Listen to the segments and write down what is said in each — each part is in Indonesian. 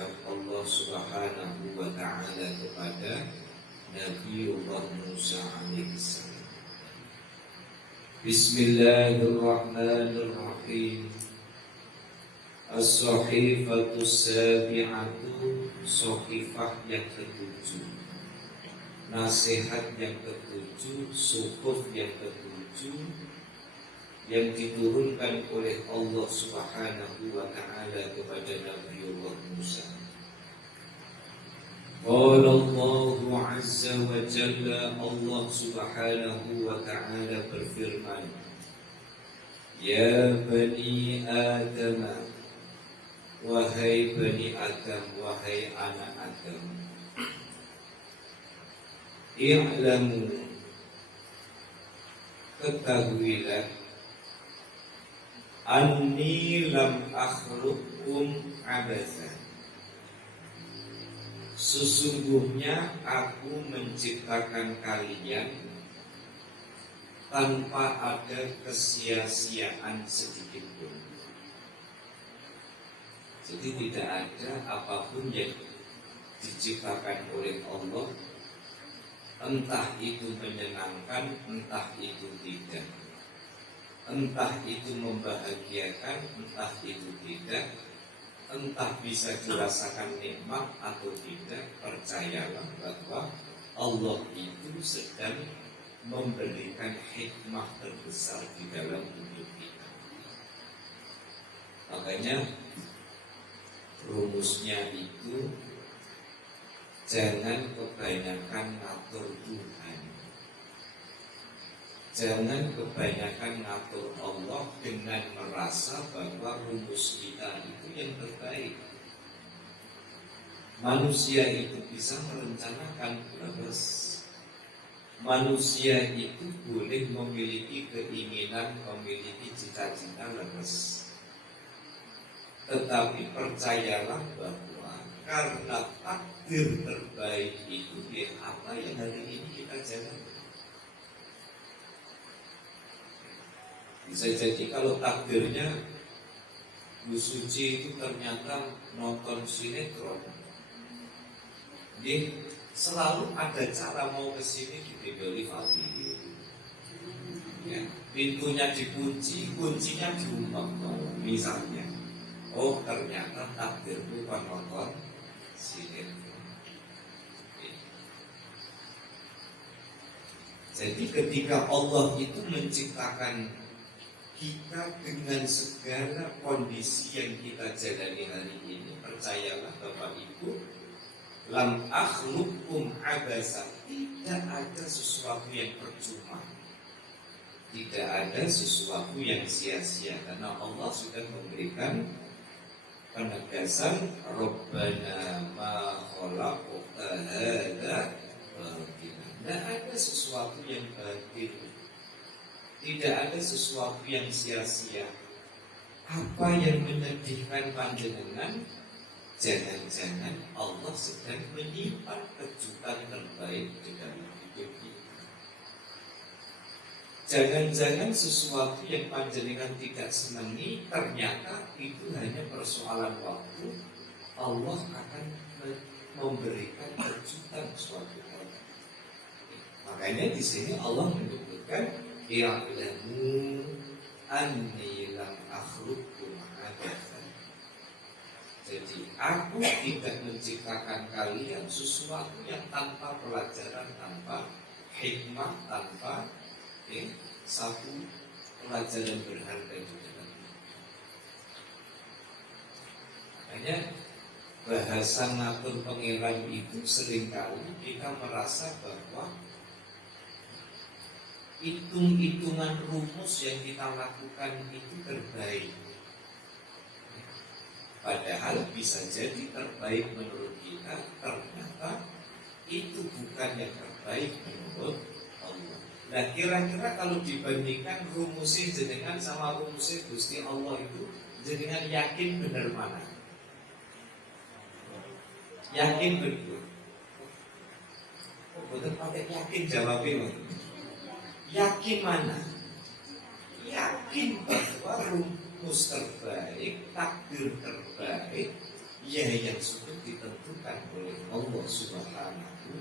nasihat Allah Subhanahu wa ta'ala kepada Nabiullah Musa alaihissalam. Bismillahirrahmanirrahim. As-Sahifatu Sabi'atu, Sahifah yang ketujuh, nasihat yang ketujuh, suhuf yang ketujuh, yang diturunkan oleh Allah Subhanahu wa ta'ala kepada Nabiullah Musa. Qala Allah Azza wa Jalla, Allah Subhanahu wa ta'ala berfirman, Ya Bani Adam, wahai Bani Adam, wahai anak Adam, i'lamu, ketahuilah, anni lam akhluqkum abatha, sesungguhnya aku menciptakan kalian tanpa ada kesia-siaan sedikit pun. Jadi tidak ada apapun yang diciptakan oleh Allah, entah itu menyenangkan, entah itu tidak, entah itu membahagiakan, entah itu tidak, entah bisa dirasakan nikmat atau tidak. Percayalah bahwa Allah itu sedang memberikan hikmah terbesar di dalam hidup kita. Makanya rumusnya itu jangan kebanyakan ngatur Tuhan, jangan kebanyakan ngatur Allah dengan merasa bahwa rumus kita itu yang terbaik. Manusia itu bisa merencanakan terus. Manusia itu boleh memiliki keinginan, memiliki cita-cita leres. Tetapi percayalah bahwa karena takdir terbaik itu apa yang hari ini kita jalani. Bisa jadi kalau takdirnya Bu Suci itu ternyata nonton sinetron, dia selalu ada cara mau ke sini dibeli value. Ya, pintunya dikunci, kuncinya diumpet misalnya. Oh ternyata takdirku nonton sinetron. Jadi ketika Allah itu menciptakan kita dengan segala kondisi yang kita jalani hari ini, percayalah Bapak Ibu, lam akhluqkum abasa, tidak ada sesuatu yang percuma, tidak ada sesuatu yang sia-sia, karena Allah sudah memberikan penegasan Rabbana ma khalaqta hadza batila. Tidak ada sesuatu yang batil, tidak ada sesuatu yang sia-sia. Apa yang menyedihkan panjenengan? Jangan-jangan Allah sedang menyimpan kejutan terbaik di dalam hidup kita. Jangan-jangan sesuatu yang panjenengan tidak senangi, ternyata itu hanya persoalan waktu. Allah akan memberikan kejutan suatu hal. Makanya di sini Allah menyebutkan ya'lamu anni lam akhluqkum abatha. Jadi aku tidak menciptakan kalian sesuatu yang tanpa pelajaran, tanpa hikmah, tanpa satu pelajaran berharga di dalam hidup. Makanya bahasa ngatur pangeran itu seringkali kita merasa bahwa hitung-hitungan rumus yang kita lakukan itu terbaik. Padahal bisa jadi terbaik menurut kita, ternyata itu bukan yang terbaik menurut Allah. Nah kira-kira kalau dibandingkan rumusnya jenengan sama rumusnya Gusti Allah itu, jenengan yakin benar mana? Yakin betul? Oh betul pakai yakin jawabnya. Yakin mana? Yakin bahwa rumus terbaik, takdir terbaik ya yang sudah ditentukan oleh Allah Subhanahu.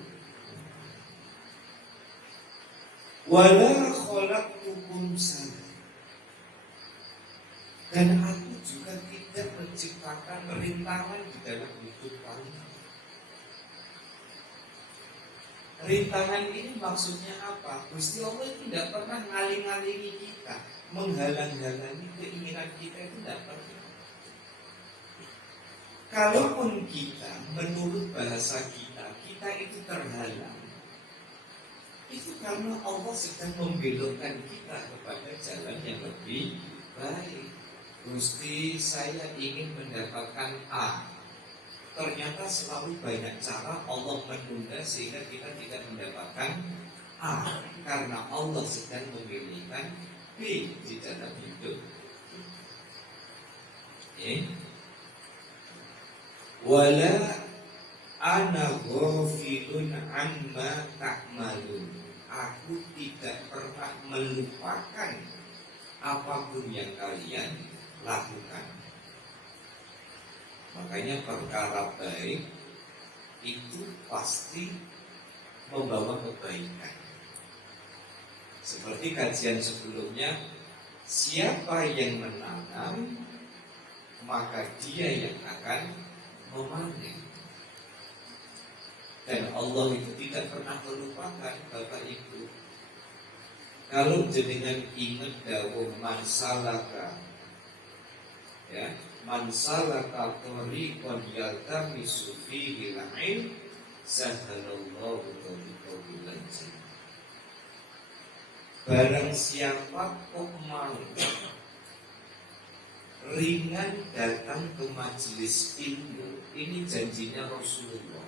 Wala khalaqtukum salah. Dan aku juga tidak menciptakan rintangan di dalam hidup kalian. Rintangan ini maksudnya apa? Gusti Allah tidak pernah ngaling-ngalingi kita, menghalang-halangi keinginan kita, itu tidak pernah. Kalaupun kita, menurut bahasa kita itu terhalang, itu karena Allah sedang membelokkan kita kepada jalan yang lebih baik. Gusti, saya ingin mendapatkan A. Ternyata selalu banyak cara Allah menunda sehingga kita tidak mendapatkan A, karena Allah sedang memilihkan B di dalam hidup. Wala ana ghafilun amma ta'malun. Aku tidak pernah melupakan apapun yang kalian lakukan. Makanya perkara baik itu pasti membawa kebaikan. Seperti kajian sebelumnya, siapa yang menanam, maka dia yang akan memanen. Dan Allah itu tidak pernah melupakan Bapak Ibu. Kalau jenengan ingat dawuh man salaka, ya, man salaka tariqan yaltamisu fihi al-'ilm sahhalallahu tariqahu ila jannah. Barang siapa kok mau ringan datang ke majelis ilmu, ini janjinya Rasulullah.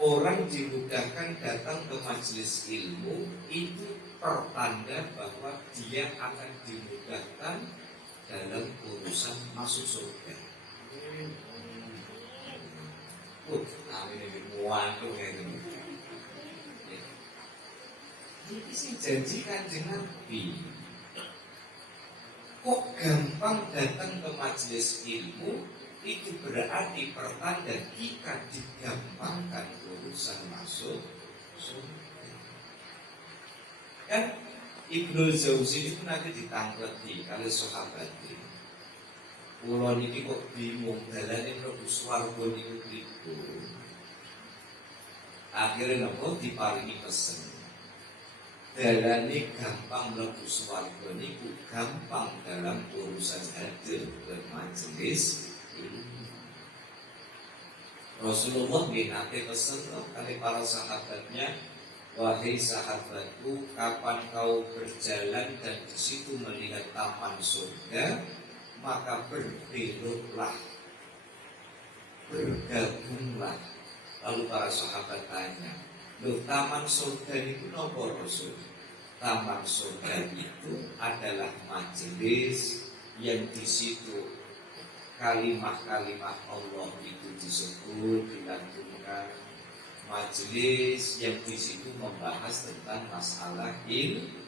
Orang dimudahkan datang ke majelis ilmu, itu pertanda bahwa dia akan dimudahkan dalam urusan masuk surga. Amin ini muatu ya ini. Ini sih janji Kanjeng Nabi. Kok gampang datang ke majelis ilmu, itu berarti pertanda kita digampangkan urusan masuk surga. Kan Ibnu Jauzi itu nanti ditangkleti kali sahabat ini. Kulo niki kok bingung dalane mlebu swarga niku priku. Akhirnya nopo diparingi pesen. Dalane gampang mlebu swarga niku gampang dalam urusan hadir ke majelis ilmu. Rasulullah nate pesen kali para sahabatnya, wahai sahabatku, kapan kau berjalan dan di situ melihat taman surga, maka berbeloklah, bergabunglah. Lalu para sahabat tanya, loh, taman surga itu apa Rasul? Taman surga itu adalah majelis yang di situ kalimah-kalimah Allah itu disebut, dilantunkan. Majelis yang di situ membahas tentang masalah ilmu.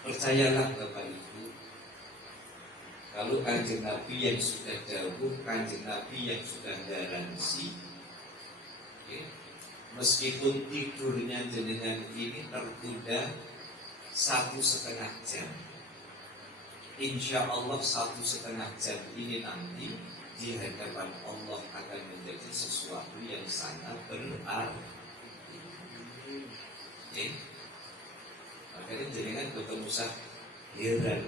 Percayalah Bapak Ibu, kalau Kanjeng Nabi yang sudah dawuh, Kanjeng Nabi yang sudah garansi, meskipun tidurnya jenengan ini tertunda 1,5 jam, insya Allah 1,5 jam ini nanti di hadapan Allah akan menjadi sesuatu yang sangat berarti. Akhirnya jenengan ketemu heran.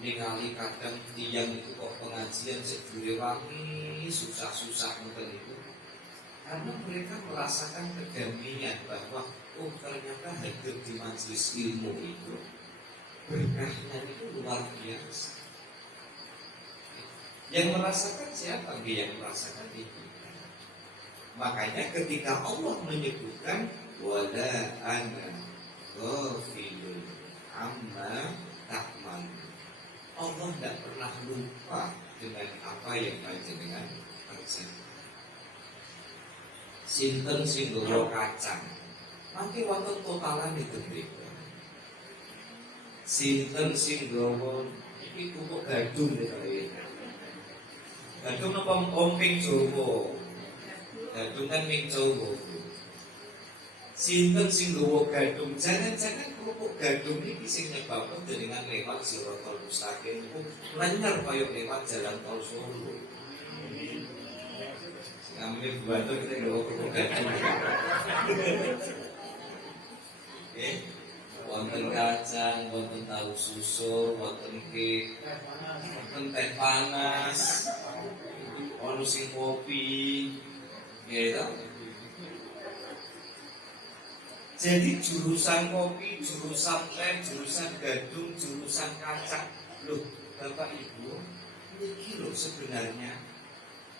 Ningali kadang tiang itu kok pengajian sedure wangi susah-susah mungkin itu. Karena mereka merasakan kedamaian bahwa oh ternyata hadir di majelis ilmu itu berkahnya itu luar biasa. Yang merasakan siapa? Dia yang merasakan itu. Makanya ketika Allah menyebutkan wala ana ghafilun amma ta'malun, Allah tidak pernah lupa dengan apa yang panjenengan kerjakan. Sinten sing nggawa kacang, mangke wonten totalan itu mriku. Sinten sing nggawa iki pupuk gadung deh. Gadung apa omping Jawa. Gadung kan ming Jawa. Sinten sing nggawa gadung? Jangan-jangan kerupuk gadung iki sing nyebabno dengan lewat Siratal Mustaqim iku lancar kaya lewat jalan tol Solo. Ambil buat kita nggawa kerupuk gadung. Wonten kacang, wonten tahu susur, wonten kek, wonten teh panas, ono sing kopi, gitu. Jadi jurusan kopi, jurusan teh, jurusan gadung, jurusan kacang. Loh, Bapak Ibu, ini loh sebenarnya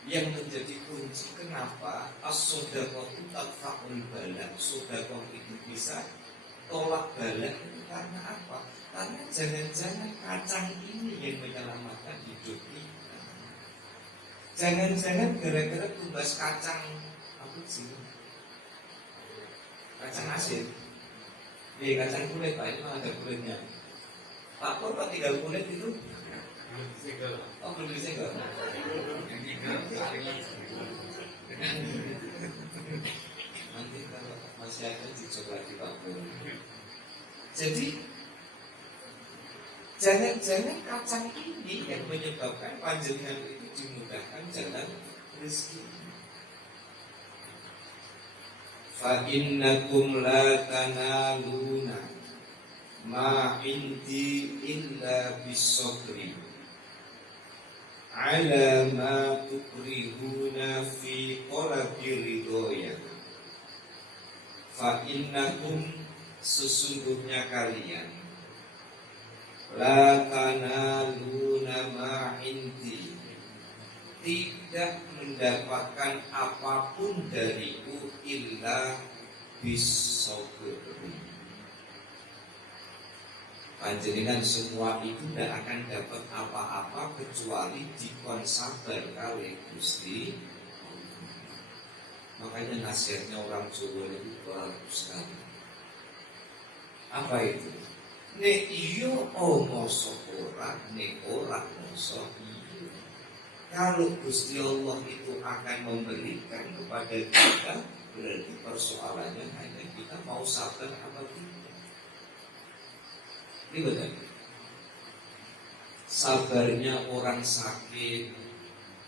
yang menjadi kunci kenapa as-shadaqatu tadfa'ul balak. Sedekah itu bisa tolak balak itu karena apa? Karena jangan-jangan kacang ini yang menyelamatkan hidup kita. Jangan-jangan gara-gara tumbas kacang apa sih? Kacang asin. Iya, kacang kulit Pak, itu ada kulitnya. Pak Pur Pak tinggal kulit itu? Oh, belum disegel. Nanti kalau masih ada dicoba di Pak Pur. Jadi jangan-jangan kacang ini yang menyebabkan panjenengan itu dimudahkan jalan rezeki. Fa innakum la tanaluna ma indi illa bisabri ala ma tukrihuna fi qalabi ridhoya. Fa innakum sesungguhnya kalian la tanaluna ma indi tidak mendapatkan apapun dariku illa bisabri. Panjenengan semua itu tidak akan dapat apa-apa kecuali dikon sabar kali Gusti. Makanya nasihatnya orang Jawa itu bagus sekali. Apa itu? Nek iyo moso ora, nek ora moso iyo. Kalau Gusti Allah itu akan memberikan kepada kita, berarti persoalannya hanya kita mau sabar apa tidak. Ini betul. Sabarnya orang sakit,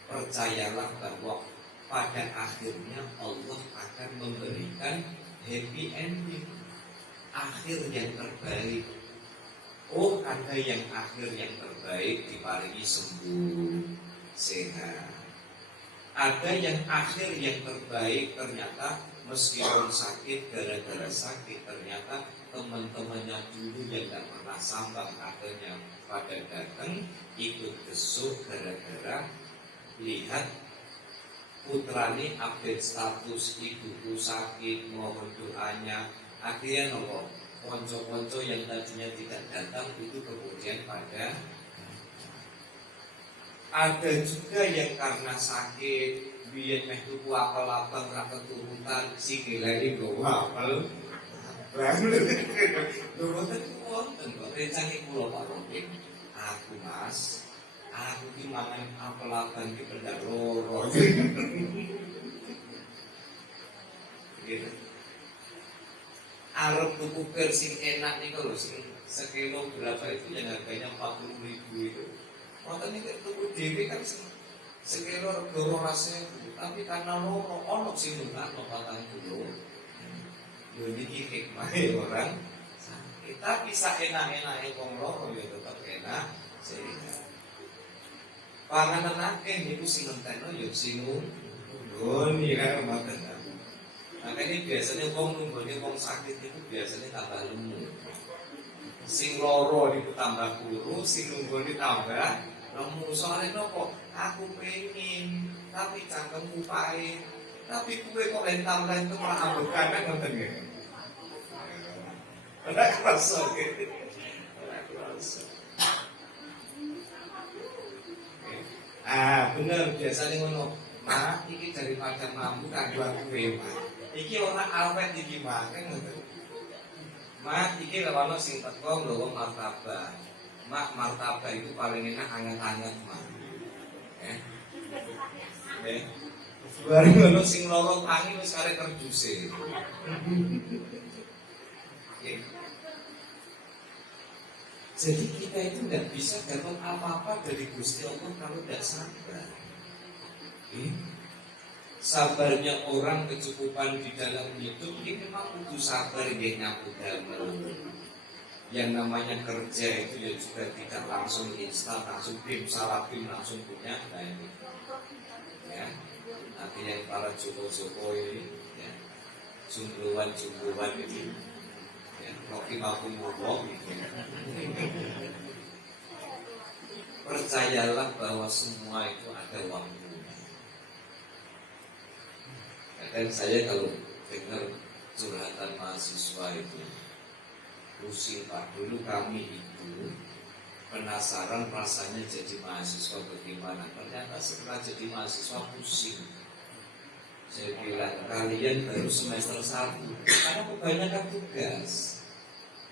percayalah bahwa pada akhirnya Allah akan memberikan happy ending, akhir yang terbaik. Oh, ada yang akhir yang terbaik diparingi sembuh, sehat. Ada yang akhir yang terbaik ternyata meskipun sakit, gara-gara sakit ternyata teman-temannya dulu yang tidak pernah sambang akhirnya pada datang ikut besuk gara-gara lihat putrani update status ibuku sakit, mohon doanya. Akhirnya nopo konco-konco yang tadinya tidak datang itu kemudian pada. Ada juga yang karena sakit biyen meh tuku apel-apel ra keturutan sikile nggo apel. Lho boten wonten kok rencane kula Pak Rokin. Aku Mas, aku ki mangan apel-apel ki pendak loro. Gitu. Arep tuku pir sing enak niku lho sing sekilo berapa itu yang harganya 40.000 itu. Wonten iki tuku dhewe kan sekilo rego 12.000, tapi karena loro ono sing nunakno 40. Yo niki hikmahe orang sakit, tapi saenak-enake wong loro ya tetep enak sehingga panganan akeh niku sing ngenteno ya sing nunggu ya mboten. Makanya biasanya wong nunggone wong sakit niku biasanya tambah lemu. Sing loro niku tambah kuru, sing nunggone tambah lemu. Soale nopo? Aku pengen tapi cangkemku pahit. Tapi kue kok lentang-lentang itu malah ambekan kan ngoten nggih. Ora kerasa gitu. Ora kerasa. Bener biasanya ngono. Mak, iki daripada mampu kanggo aku Mak. Iki ora awet iki Mak, kan ngoten. Mak, iki lewano sing teko nggawa martabak. Mak, martabak itu paling enak hangat-hangat, mak. Bareng ngono sing loro tangi wis karek kerduse. Jadi kita itu tidak bisa dapat apa-apa dari Gusti Allah kalau tidak sabar. Sabarnya orang kecukupan di dalam hidup ini memang butuh sabar ya nyapu damel. Yang namanya kerja itu ya juga tidak langsung instan, langsung bim salabim langsung punya. Nah ini, ya, nanti yang para joko-joko ini, ya, jumbuhan ini, ya, Rocky Makumullah gitu. Percayalah bahwa semua itu ada waktunya. Dan saya kalau dengar curhatan mahasiswa itu pusing Pak, dulu kami itu penasaran rasanya jadi mahasiswa bagaimana. Ternyata setelah jadi mahasiswa pusing. Saya bilang kalian baru semester 1 karena kebanyakan tugas.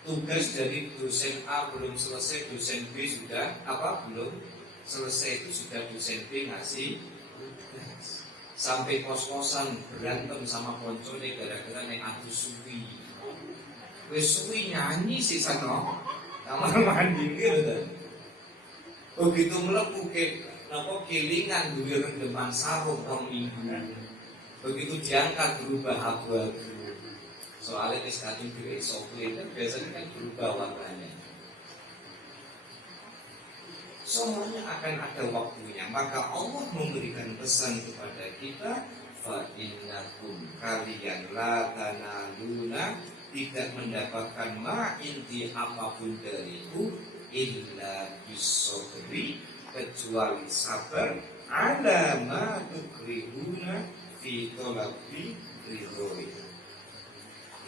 Tugas dari dosen A belum selesai, dosen B sudah belum selesai, itu sudah dosen B ngasih tugas. Sampai kos-kosan berantem sama koncone gara-gara nek adu suwi. Wis suwi nyanyi sih sana kamar mandi gitu. Begitu mlebu ke napa kelingan duwe rendeman sarung rong minggu. Begitu diangkat berubah abu-abu. Soalnya wis kadung duwe software kan biasanya kan berubah warnanya. Semuanya akan ada waktunya. Maka Allah memberikan pesan kepada kita, fa innakum kalian la tanaluna, tidak mendapatkan inti apapun dariku illa bisobri, kecuali sabar ala ma tukrihuna fi tolabi ridhoi.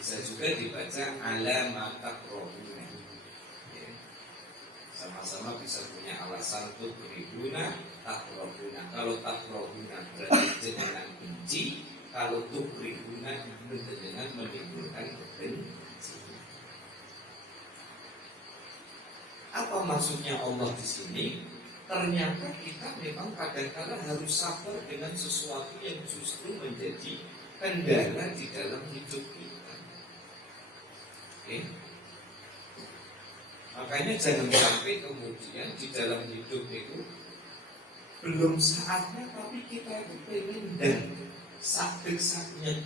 Bisa juga dibaca ala ma takrahuna. Sama-sama bisa punya alasan tukrihuna, takrahuna. Kalau takrahuna berarti jenengan benci, kalau tukrihuna itu jenengan menimbulkan kebencian. Apa maksudnya Allah di sini? Ternyata kita memang kadang-kadang harus sabar dengan sesuatu yang justru menjadi kendala di dalam hidup kita. Oke? Makanya jangan sampai kemudian di dalam hidup itu belum saatnya tapi kita itu pengen dan sakit-sakitnya.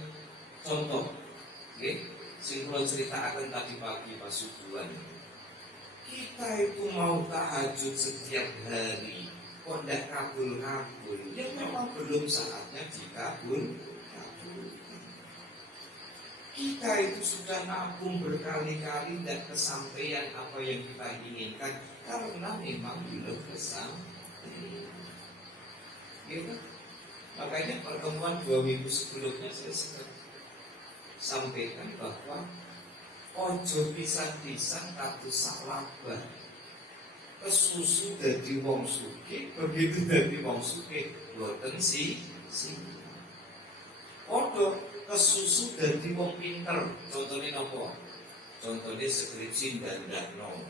Contoh, sing kula ceritakan tadi pagi pas subuhan. Kita itu mau tahajud setiap hari, kok tidak kabul-kabul, ya memang belum saatnya dikabul-kabul. Kita itu sudah nabung berkali-kali dan kesampaian apa yang kita inginkan karena memang belum kesampaian. Gitu. Makanya pertemuan 2 minggu sebelumnya saya sempat sampaikan bahwa ojo pisan-pisan kados saklabah. Kesusu dadi wong sugih, begitu dadi wong sugih boten si. Ojo kesusu dadi wong pinter. Contohnya napa? Contohnya skripsi ndandakno.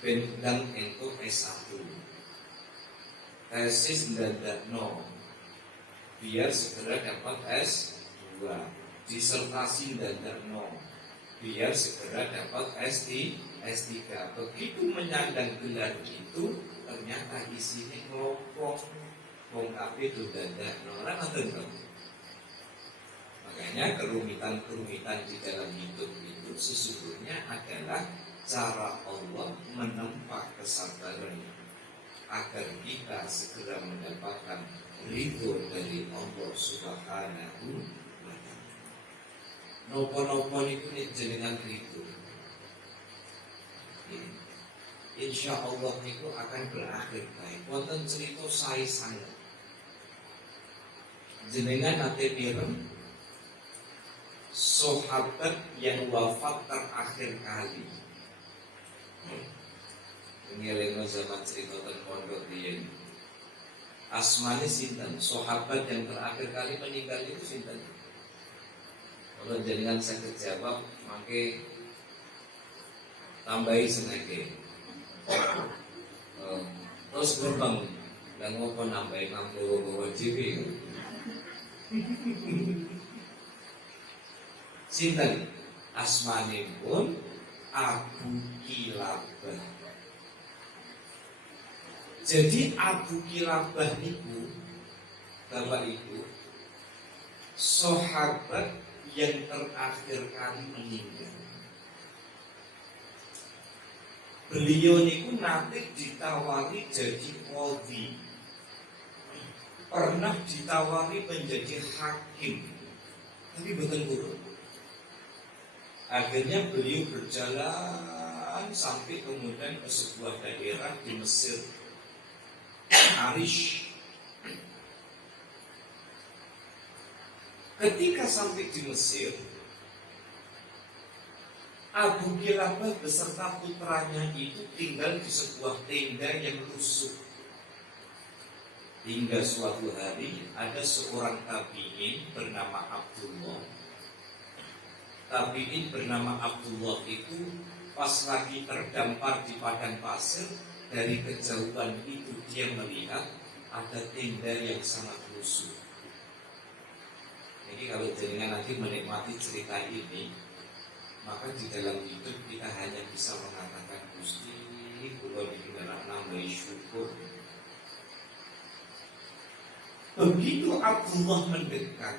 Ben ndang entuk S1. Tesis ndandakno. Biar segera dapat S2. Disertasi ndandakno. Biar segera dapat S3. Begitu menyandang gelar itu, ternyata isinya ngelopok. Wong kabeh do ndandakno. Ora ngoten to. Makanya kerumitan-kerumitan di dalam hidup itu sesungguhnya adalah cara Allah menempa kesabaran agar kita segera mendapatkan ridho dari Allah Subhanahu wa ta'ala. Nopo-nopo niku jenengan ridho. Insya Allah niku akan berakhir baik. Wonten cerita sae sanget. Jenengan ate pireng sahabat yang wafat terakhir kali. Ngelingno zaman cerita ten pondok riyen. Asmane sinten? Sahabat yang terakhir kali meninggal itu sinten? Kalau jenengan saged jawab, mangke tambahi senenge. Terus gerbang dan ngopo nambahin bawa dhewe. Sinten asmanipun Abu Kilabah. Jadi Abu Kilabah itu Bapak Ibu sahabat yang terakhir kali meninggal. Beliau niku nanti ditawari jadi qadhi. Pernah ditawari menjadi hakim. Tapi betul buruk. Akhirnya beliau berjalan sampai kemudian ke sebuah daerah di Mesir, Arish. Ketika sampai di Mesir, Abu Kilabah beserta putranya itu tinggal di sebuah tenda yang lusuh. Hingga suatu hari ada seorang tabi'in bernama Abdullah. Tabi'in bernama Abdullah itu pas lagi terdampar di padang pasir, dari kejauhan itu dia melihat ada tenda yang sangat lusuh. Jadi kalau jenengan nanti menikmati cerita ini, maka di dalam hidup kita hanya bisa mengatakan Gusti kula niki nambahi syukur. Begitu Abdullah mendekat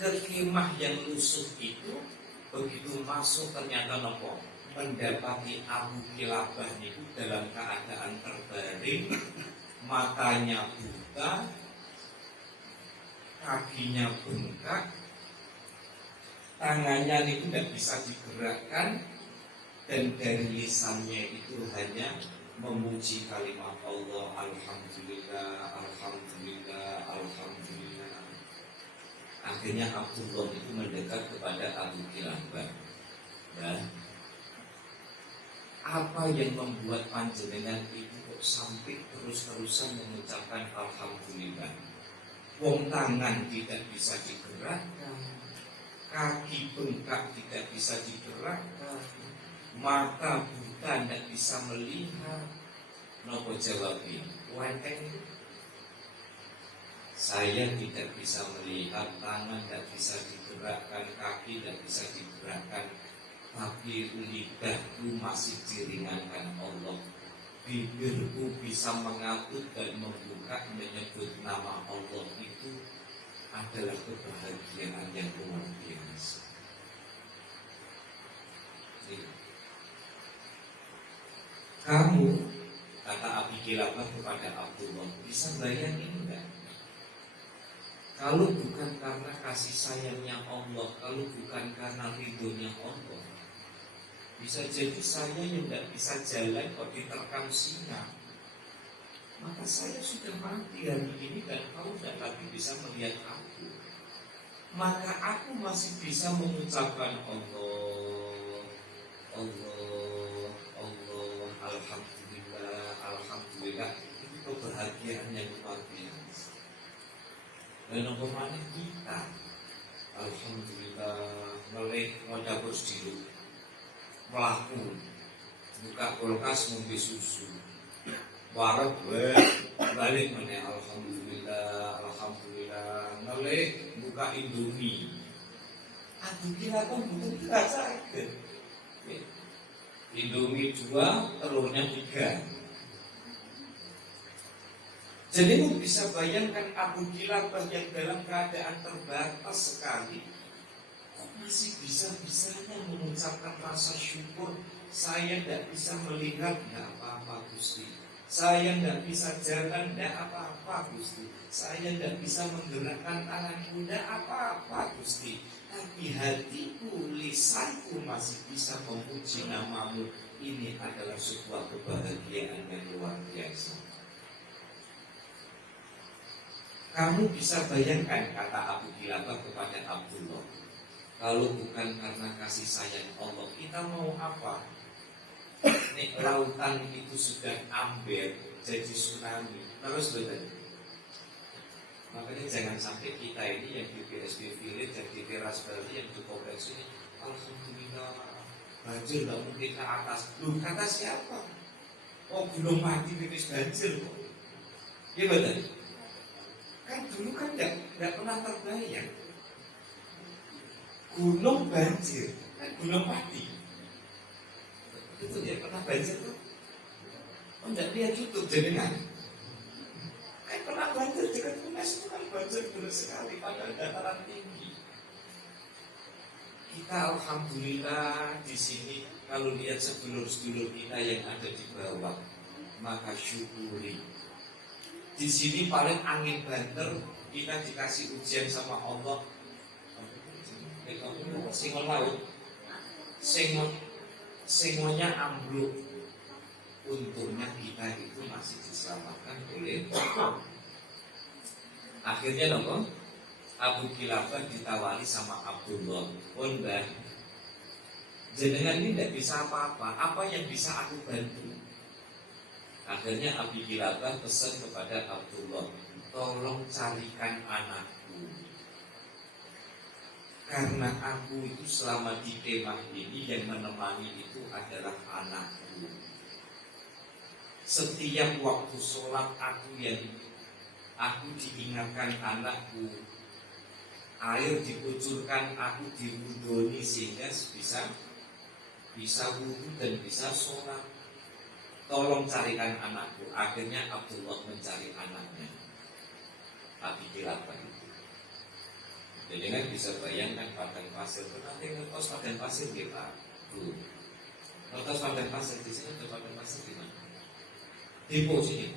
ke kemah yang lusuh itu, begitu masuk ternyata nopo mendapati Abu Kilabah itu dalam keadaan terbaring, matanya buta, kakinya bengkak, tangannya itu tidak bisa digerakkan, dan dari lisannya itu hanya memuji kalimat Allah, Alhamdulillah, Alhamdulillah, Alhamdulillah. Akhirnya Abdullah itu mendekat kepada Abu Kilabah. Dan apa yang membuat panjenengan itu kok sampai terus-terusan mengucapkan Alhamdulillah? Wong tangan tidak bisa digerakkan, kaki bengkak tidak bisa digerakkan, mata buta tidak bisa melihat. Nopo jawabnya? Wenteng. Saya tidak bisa melihat, tangan tidak bisa digerakkan, kaki tidak bisa digerakkan, tapi lidahku masih diringankan Allah. Bibirku bisa mengatut dan membuka menyebut nama Allah. Itu adalah kebahagiaan yang luar biasa. Kamu, kata Abi Kilabah kepada Abdullah, bisa bayangin enggak? Kalau bukan karena kasih sayangnya Allah, kalau bukan karena ridhonya Allah, bisa jadi saya yang tidak bisa jalan kok diterkam singa. Maka saya sudah mati hari ini dan kau tidak lagi bisa melihat aku. Maka aku masih bisa mengucapkan Allah, Allah, Allah, Alhamdulillah, Alhamdulillah. Itu kebahagiaan yang luar biasa. Dan bagaimana kita, Alhamdulillah, melek modal dulu, melaku, buka kulkas ngombe susu, warung balik mana, Alhamdulillah, Alhamdulillah, melek buka Indomie. Aku kira kan bukan kita sakit. Indomie 2, telurnya 3. Jadi kamu bisa bayangkan Abu Kilabah yang dalam keadaan terbatas sekali, kok masih bisa-bisanya mengucapkan rasa syukur. Saya tidak bisa melihat, tidak apa-apa Gusti. Saya tidak bisa jalan, tidak apa-apa Gusti. Saya tidak bisa menggerakkan tanganku, tidak apa-apa Gusti. Tapi hatiku, lisanku masih bisa memuji namamu. Ini adalah sebuah kebahagiaan yang luar biasa. Kamu bisa bayangkan kata Abu Kilabah kepada Abdullah, kalau bukan karena kasih sayang Allah, kita mau apa? Nih lautan itu sudah amber, jadi tsunami, terus betul. Makanya jangan sampai kita ini yang di PSB Village, yang di Teras Bali, yang di Kompleks ini, Alhamdulillah, banjir nggak mungkin ke atas. Loh, kata siapa? Oh, Gunung Mati pipis banjir kok. Iya betul. Kan dulu kan nggak pernah terbayang gunung banjir, kan Gunung Mati. Itu dia pernah banjir tuh. Oh, nggak lihat YouTube jenengan. Kan pernah banjir dekat Tunas itu kan banjir benar sekali padahal dataran tinggi. Kita alhamdulillah di sini kalau lihat sedulur-sedulur kita yang ada di bawah, maka syukuri. Di sini paling angin banter, kita dikasih ujian sama Allah. Singon laut, singonya ambruk. Untungnya kita itu masih diselamatkan oleh Allah. Akhirnya dong, Abu Kilabah ditawari sama Abdullah, Mbah, jenengan ini tidak bisa apa-apa, apa yang bisa aku bantu? Akhirnya Abu Kilabah pesan kepada Abdullah, tolong carikan anakku, karena aku itu selama di kemah ini yang menemani itu adalah anakku. Setiap waktu sholat aku diingatkan anakku, air dikucurkan, aku diwudoni sehingga bisa wudhu dan bisa sholat. Tolong carikan anakku. Akhirnya Abdullah mencari anaknya, Abi Kilabah itu. Jadi kan bisa bayangkan padang pasir. Nanti ngetos padang pasir kita tuh. Ngetos padang pasir di sini ada padang pasir di mana? Depo sini.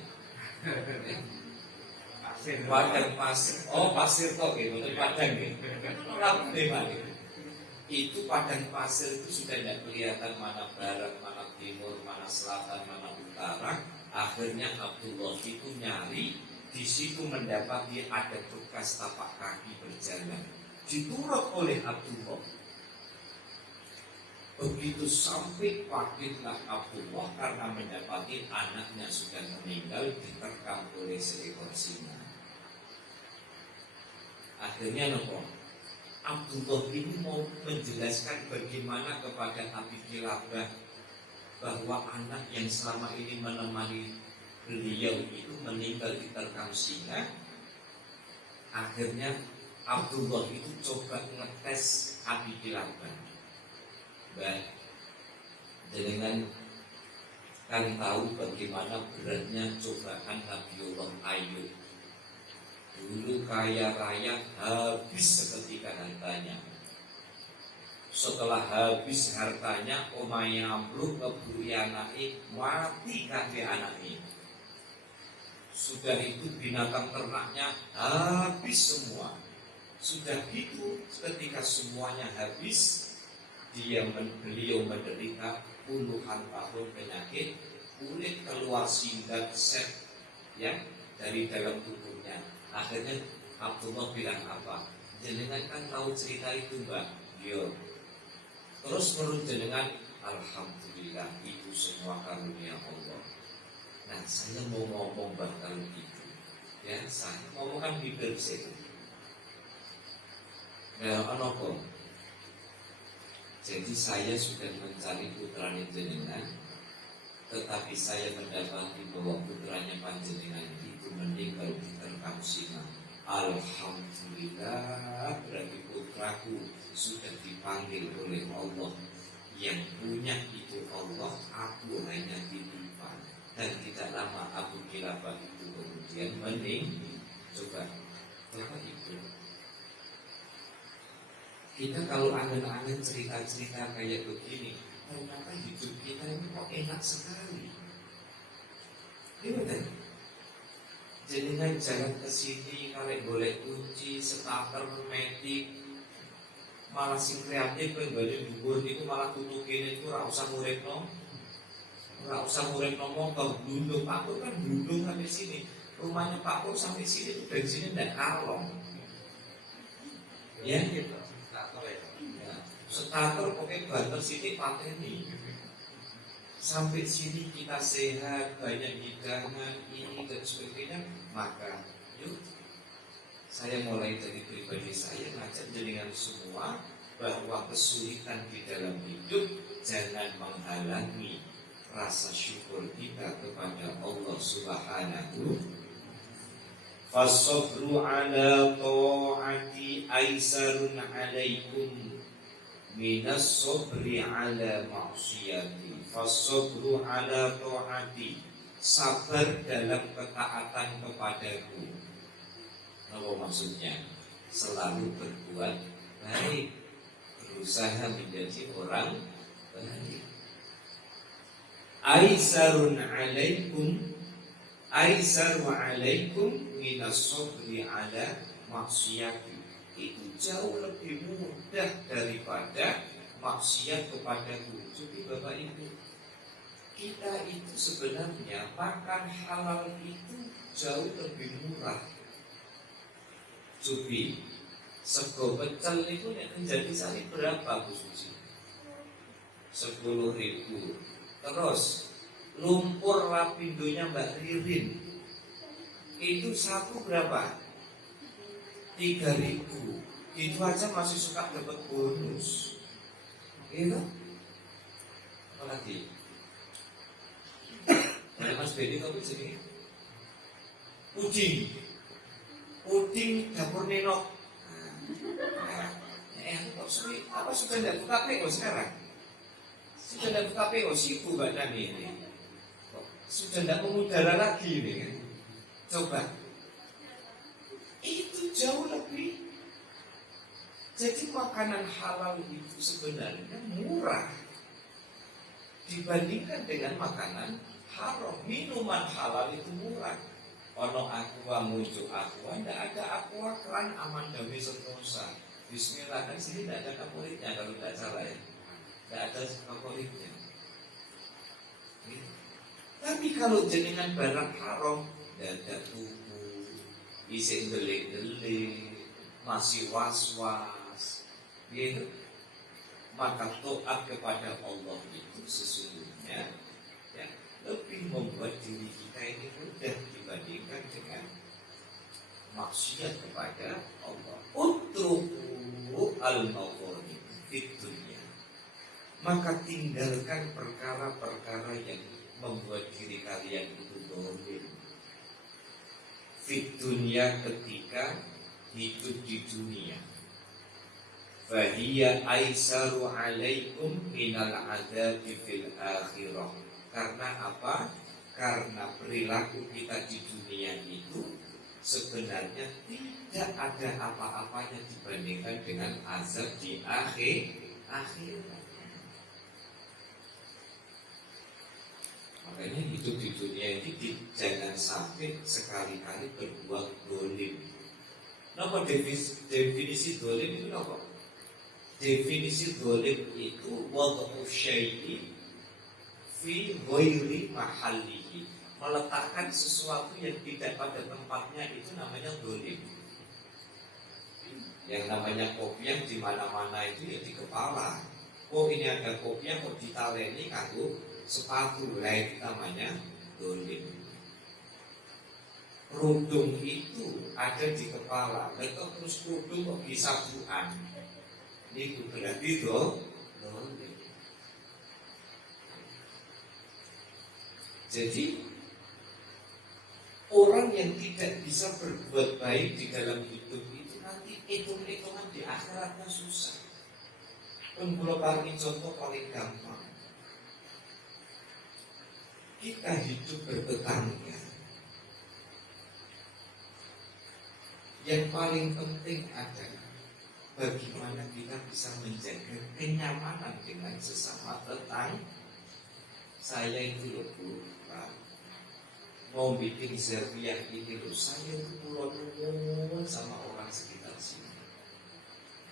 Padang pasir. Oh, pasir kok gitu, padang gitu. Itu padang pasir itu sudah tidak kelihatan mana barat, mana timur, mana selatan, mana utara. Akhirnya Abdullah itu nyari, di situ mendapati ada bekas tapak kaki berjalan. Diturut oleh Abdullah. Begitu sampai pakitlah Abdullah karena mendapati anaknya sudah meninggal diterkam oleh seekor singa. Akhirnya nopo, Abdullah ini mau menjelaskan bagaimana kepada Abi Kilabah bahwa anak yang selama ini menemani beliau itu meninggal diterkam singa. Akhirnya Abdullah itu coba ngetes Abi Kilabah. Baik, dengan kan tahu bagaimana beratnya cobaan Nabiullah Ayub. Dulu kaya raya habis seketika hartanya. Setelah habis hartanya, omahnya ambruk, keburi anaknya, mati kabeh anaknya. Sudah itu binatang ternaknya habis semua. Sudah gitu, ketika semuanya habis, beliau menderita puluhan tahun penyakit, kulit keluar sindat set ya dari dalam tubuhnya. Akhirnya Abdullah bilang apa? Jenengan kan tahu cerita itu, Mbak? Yo. Terus menurut jenengan, alhamdulillah itu semua karunia Allah. Nah, saya mau ngomong bakal gitu. Ya, saya ngomong kan bibir saya. Ya, apa? Jadi saya sudah mencari putranya jenengan, tetapi saya mendapati bahwa putranya panjenengan itu meninggal diterkam singa. Alhamdulillah, berarti putraku sudah dipanggil oleh Allah. Yang punya itu Allah, aku hanya titipan. Dan tidak lama Abu Kilabah itu kemudian meninggal. Coba, apa itu? Kita kalau angan-angan cerita-cerita kayak begini, ternyata hidup kita ini kok enak sekali. Ini betul. Jenengan jalan ke sini, kalian boleh kunci, starter, metik, malah sing kreatif yang balik dubur itu malah tutukin itu, ora usah murid motor, blundung. Pak Pur kan blundung sampai sini. Rumahnya Pak Pur sampai sini itu bensinnya tidak kalong. Ya gitu. Starter pokoknya banter sini pateni. Sampai sini kita sehat, banyak hidangan ini dan sebagainya. Maka yuk, saya mulai dari pribadi saya ngajak jenengan semua bahwa kesulitan di dalam hidup jangan menghalangi rasa syukur kita kepada Allah Subhanahu. Fasabru ala ta'ati aisarun alaikum minas sabri ala ma'siyati. Fasabru ala ta'ati, sabar dalam ketaatan kepadaku. Apa maksudnya? Selalu berbuat baik, berusaha menjadi orang baik. Aisarun alaikum, aisaru alaikum minas sabri ala maksiyati. Itu jauh lebih mudah daripada maksiat kepadaku. Jadi Bapak Ibu, kita itu sebenarnya makan halal itu jauh lebih murah. Cobi sego pecel itu yang menjadi sari berapa Bu Suci? 10.000. Terus lumpur lapindonya Mbak Ririn itu satu berapa? 3.000. Itu aja masih suka dapat bonus. Itu apa lagi? Ada Mas Bedi tapi jadi puding dapur Nenok. Apa sudah tidak buka PO sekarang? Sudah tidak buka PO sibuk Mbak Nani ini. Sudah tidak mengudara lagi ini kan? Coba. Itu jauh lebih. Jadi makanan halal itu sebenarnya murah dibandingkan dengan makanan haram. Minuman halal itu murah. Ono aqua muncul aqua, tidak ada aqua keran aman dami sentosa. Bismillah, kan sini tidak ada kaporitnya kalau tidak salah ya. Tidak ada kaporitnya. Tapi kalau jenengan barang haram, tidak ada tubuh, isi gelik-gelik, masih was-was, gitu. Maka taat kepada Allah itu sesungguhnya ya, lebih membuat diri kita ini mudah dibandingkan dengan maksiat kepada Allah. Utruku al-mawqani fid dunya. Maka tinggalkan perkara-perkara yang membuat diri kalian itu dolim. Fid dunya, ketika hidup di dunia. Fahiya aisaru alaikum minal adabi fil akhirah. Karena apa? Karena perilaku kita di dunia itu sebenarnya tidak ada apa-apanya dibandingkan dengan azab di akhirat. Makanya hidup di dunia ini jangan sampai sekali-kali berbuat dolim. Nama definisi dolim itu apa? Definisi dolim itu wad'u syai'i fi ghairi mahallihi, meletakkan sesuatu yang tidak pada tempatnya, itu namanya dolim. Yang namanya kopiah di mana-mana itu ya di kepala. Oh ini ada kopiah kok ditaleni kanggo sepatu, lah itu namanya dolim. Kerudung itu ada di kepala, betul, terus kerudung kok bisa buan. Itu berarti dolim. Jadi orang yang tidak bisa berbuat baik di dalam hidup itu nanti hitung-hitungan di akhiratnya susah. Kalau paling contoh paling gampang, kita hidup bertetangga. Yang paling penting adalah bagaimana kita bisa menjaga kenyamanan dengan sesama tetangga. Saya itu loh Bu, mau bikin zerbiah ini loh, saya itu pulau sama orang sekitar sini.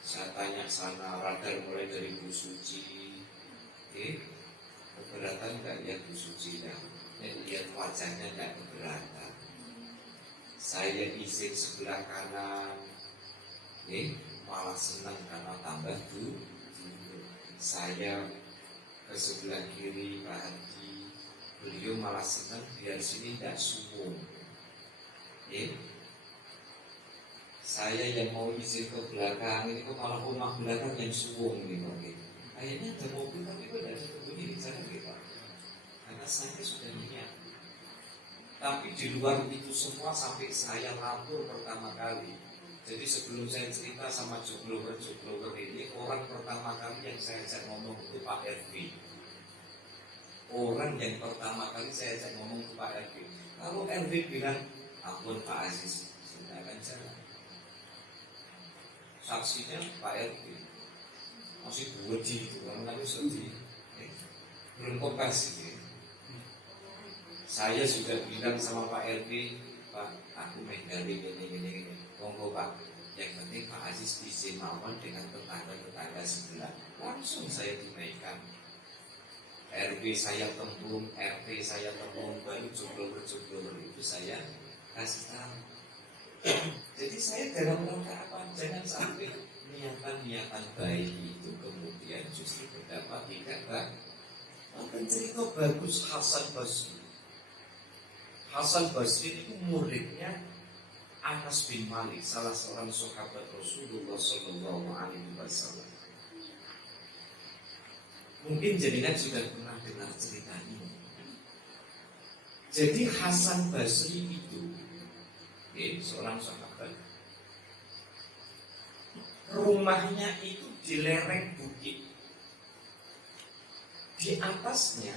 Saya tanya sana, radar mulai dari Bu Suci, keberatan nggak lihat Bu Suci dah? Lihat wajahnya nggak keberatan. Saya izin sebelah kanan, malah senang karena tambah tuh. Saya ke sebelah kiri Pak Haji, beliau malah senang biar sini tidak sumur. Saya yang mau izin ke belakang, ini kok malah rumah belakang yang suwung gitu. Kayaknya ada mobil tapi kok tidak tersembunyi di sana gitu. Karena saya sudah niat. Tapi di luar itu semua sampai saya lapor pertama kali. Jadi sebelum saya cerita sama joglover ini, orang pertama kali yang saya ajak ngomong itu Pak RV. Orang yang pertama kali saya ajak ngomong itu Pak RV. Kalau RV bilang, ampun Pak Aziz, saya akan jalan. Saksinya Pak RV. Masih budi itu, orang lalu sedih. Belum kompasif ya. Saya sudah bilang sama Pak RV, Pak, aku menggali gini. Monggo Pak, yang penting Pak Aziz izin mawon dengan tetangga sebelah. Langsung saya tunaikan. RW saya tembung, RT saya tembung, baru joglover itu saya kasih tahu. Jadi saya dalam rangka apa? Jangan sampai niatan baik itu kemudian justru berdampak tidak baik. Maka cerita bagus Hasan Basri. Hasan Basri itu muridnya Anas bin Malik, salah seorang sahabat Rasulullah Shallallahu Alaihi Wasallam. Mungkin jenengan sudah pernah dengar cerita ini. Jadi Hasan Basri itu seorang sahabat. Rumahnya itu di lereng bukit. Di atasnya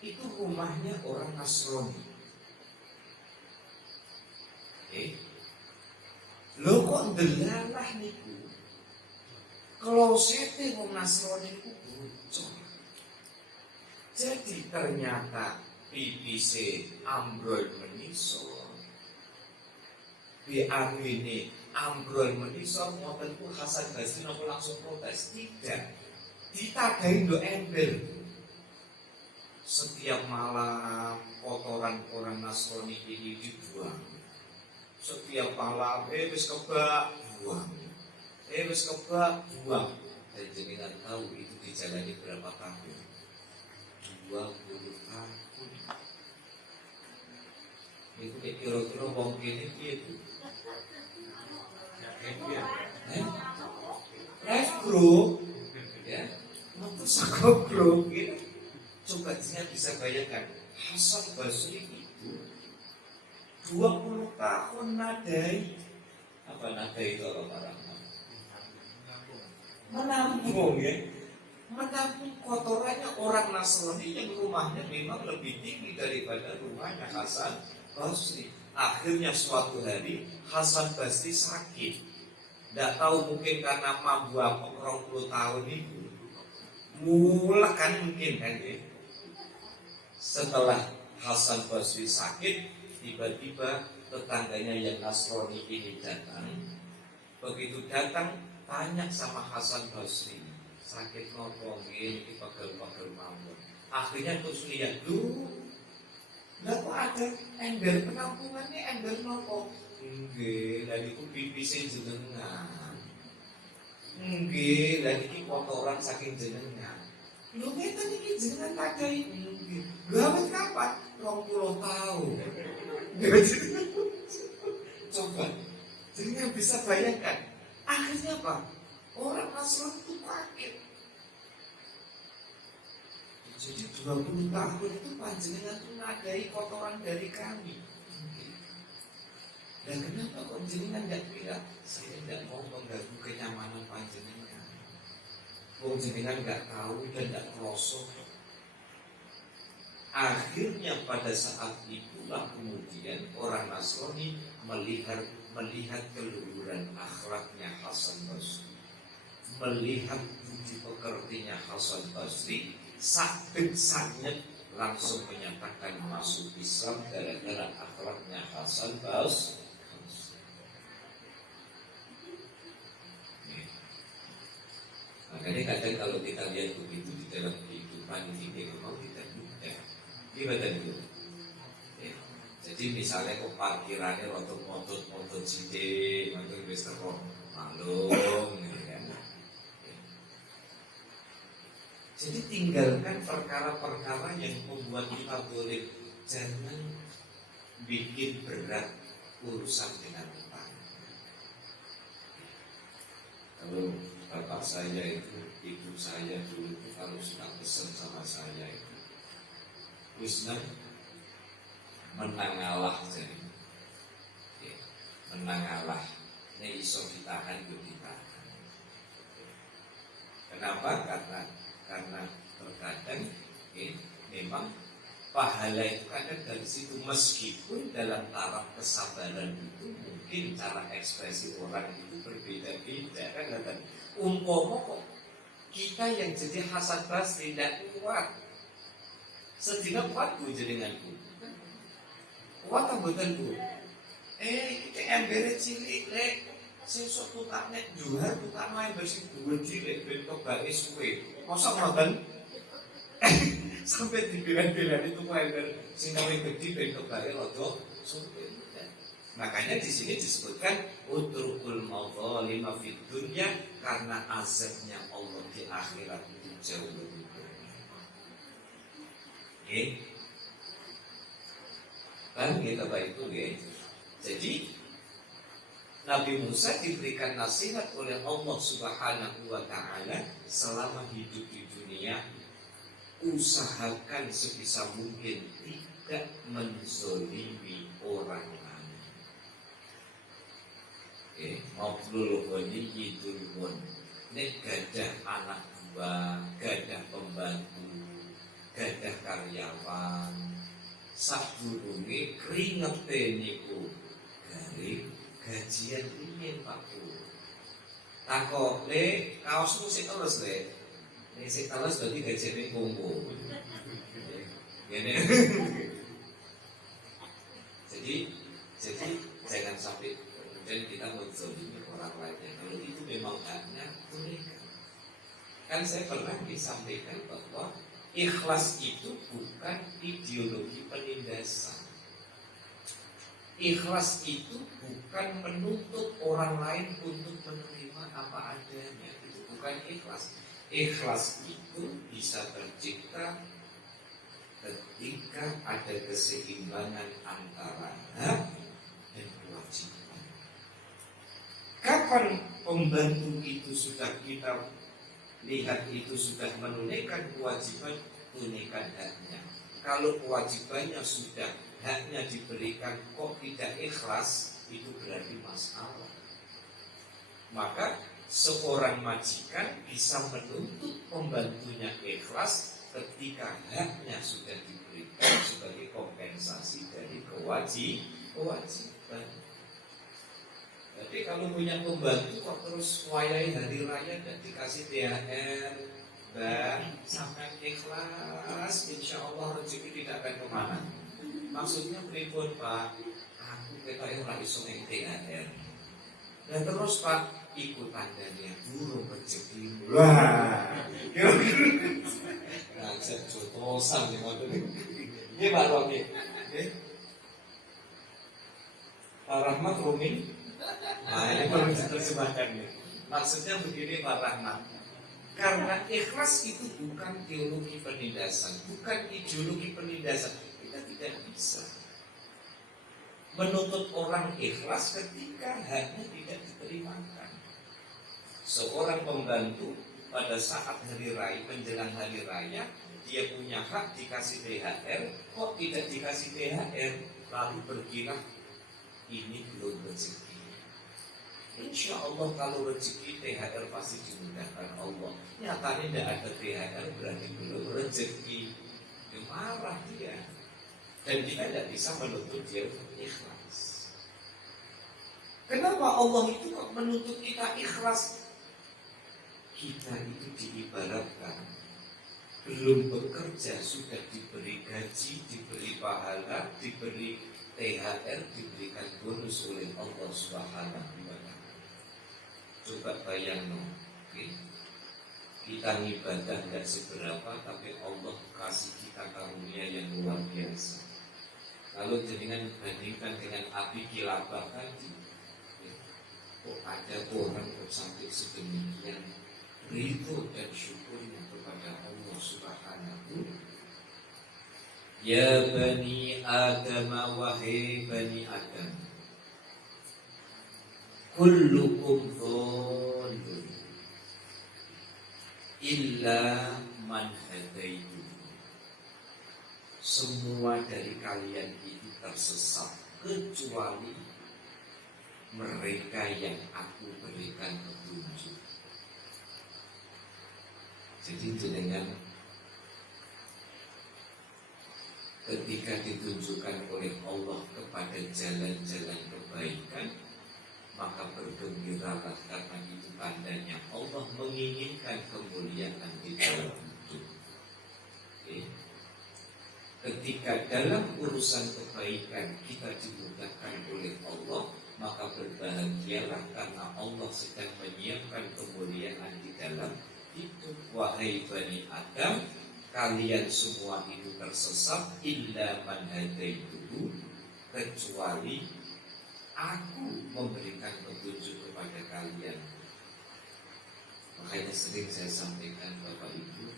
itu rumahnya orang Nasrani. Lho kok ndelalah niku klosete wong Nasrani niku bocor. Jadi ternyata pipise ambrol menisor. BAW ini ambrol menisor, ngoten ku Hasan Basri nopo langsung protes? Tidak. Ditadahi ndo ember. Setiap malam kotoran orang Nasrani ini dibuang. Setiap malam wis kebak buang. Wis kebak buang. Dan jenengan tahu itu dijalani berapa tahun? 20 tahun. Itu kira-kira wong kene piye Bu? Live group ya. Metu saka grup gitu. Coba saya bisa bayangkan Hasan Basri itu 20 tahun nadai. Apa nadai itu orang menampung ya. Menampung kotorannya orang Nasrani yang rumahnya memang lebih tinggi daripada rumahnya Hasan Basri. Akhirnya suatu hari Hasan Basri sakit. Tidak tahu mungkin karena mabuk 20 tahun itu. Mulai kan mungkin kan ya. Setelah Hasan Basri sakit, tiba-tiba tetangganya yang Nasrani ini datang. Begitu datang, tanya sama Hasan Basri, sakit nopo ini pegel-pegel mawon. Akhirnya terus lihat dulu, nggak kok ada ember penampungannya, ember nopo? Enggak, dan itu pipis jenengan. Enggak, dan itu kotoran saking jenengan. Lu kita ini jenengan tadai. Lu awet kapan? 20 tahun. Coba, jenengan bisa bayangkan. Akhirnya apa? Orang Nasrani itu kaget. Jadi 20 tahun itu panjenengan itu nadai kotoran dari kami. Dan kenapa kok jenengan tidak bilang? Saya tidak mau mengganggu kenyamanan panjenengan. Wong jenengan nggak tahu dan nggak krosok. Akhirnya pada saat itulah kemudian orang Nasrani melihat keluhuran akhlaknya Hasan Basri, melihat budi pekertinya Hasan Basri, sakit langsung menyatakan masuk Islam gara-gara akhlaknya Hasan Basri. Makanya kadang kalau kita lihat begitu di dalam kehidupan ini memang tidak mudah. Gimana itu? Ya. Jadi misalnya kok parkirannya motot sidik, motot Mister Malung, gitu kan? Ya. Jadi tinggalkan perkara-perkara yang membuat kita boleh, jangan bikin berat urusan dengan tetangga. Kalau bapak saya itu, ibu saya dulu itu kalau suka pesan sama saya itu, Wisna menang ngalah jadi, ya, menang ngalah, ini iso ditahan itu ditahan. Kenapa? Karena terkadang memang pahala itu kadang dari situ, meskipun dalam taraf kesabaran itu mungkin cara ekspresi orang itu berbeda-beda kan. Umpama kok kita yang jadi hasad bas tidak kuat, sedina kuat bu jaringanku, kuat tambutan bu. Kita embere cilik lek, sesuk tutak nek juhar tutak main bersih dua cilik bentuk bae suwe. Masa ngoten? Sampai dibilang-bilang itu ember sing luwih gedhi bentuk bae rada suwe. Makanya di sini disebutkan utrukul madzalima fid dunya, karena azabnya Allah di akhirat itu jauh lebih berat. Oke. Kan kita baik itu ya. Jadi Nabi Musa diberikan nasihat oleh Allah Subhanahu wa taala selama hidup di dunia, usahakan sebisa mungkin tidak menzolimi orang lain. Maulul ghaniyidul mun, nek gadah anak buah, gadah pembantu, gadah karyawan, sadurunge kringete niku gawe gajian riyen Pak Bu. Takok le kaosmu sik terus le. Nek sik terus dadi gajine kongko. Ngene. Jadi jangan sampai dan kita menzalimi orang lainnya. Kalau itu memang haknya tunaikan. Kan saya pernah disampaikan bahwa ikhlas itu bukan ideologi penindasan. Ikhlas itu bukan menuntut orang lain untuk menerima apa adanya. Itu bukan ikhlas. Ikhlas itu bisa tercipta ketika ada keseimbangan antara hak dan kewajiban. Kapan pembantu itu sudah kita lihat itu sudah menunaikan kewajiban, tunaikan haknya. Kalau kewajibannya sudah, haknya diberikan kok tidak ikhlas, itu berarti masalah. Maka seorang majikan bisa menuntut pembantunya ikhlas ketika haknya sudah diberikan sebagai kompensasi dari kewajiban. Jadi kalau punya pembantu kok terus wayai hari raya dan dikasih THR dan sampai ikhlas, insya Allah rezeki tidak akan kemana. Maksudnya pripun Pak? Aku kita yang lagi sungai THR. Dan terus Pak ikut tandanya burung rezeki. Wah, ngajak jotosan nih waktu ini. Ini Pak Romi, Pak Rahmat Romi. Nah ini perlu diterjemahkan ya. Maksudnya begini Pak Rahmat, karena ikhlas itu bukan teologi penindasan, bukan ideologi penindasan. Kita tidak bisa menuntut orang ikhlas ketika haknya tidak diterimakan. Seorang pembantu pada saat hari raya, menjelang hari raya, dia punya hak dikasih THR, kok tidak dikasih THR, lalu berkira ini belum rezeki. Insya Allah kalau rezeki THR pasti dimudahkan Allah. Nyatanya tidak ada THR berarti belum rezeki. Dia marah dia. Dan kita tidak bisa menuntut dia ikhlas. Kenapa Allah itu kok menuntut kita ikhlas? Kita itu diibaratkan belum bekerja sudah diberi gaji, diberi pahala, diberi THR, diberikan bonus oleh Allah Subhanahu wa taala. Coba bayangkan, kita ibadah tidak seberapa, tapi Allah kasih kita karunia yang luar biasa. Kalau dengan bandingkan dengan api kilabah tadi, kok ada orang kok sampai sedemikian ridho dan syukurnya kepada Allah Subhanahu. Ya Bani Adam, wahai Bani Adam, kullukum dhallun, illa man hadaitu. Semua dari kalian itu tersesat kecuali mereka yang aku berikan petunjuk. Jadi dengan ketika ditunjukkan oleh Allah kepada jalan-jalan kebaikan, maka bergembiralah karena itu tandanya Allah menginginkan kemuliaan di dalam hidup. Ketika dalam urusan kebaikan kita dimudahkan oleh Allah, maka berbahagialah karena Allah sedang menyiapkan kemuliaan di dalam hidup. Wahai Bani Adam, kalian semua itu tersesat illa man hadaituhu, kecuali aku memberikan petunjuk kepada kalian. Makanya sering saya sampaikan Bapak Ibu,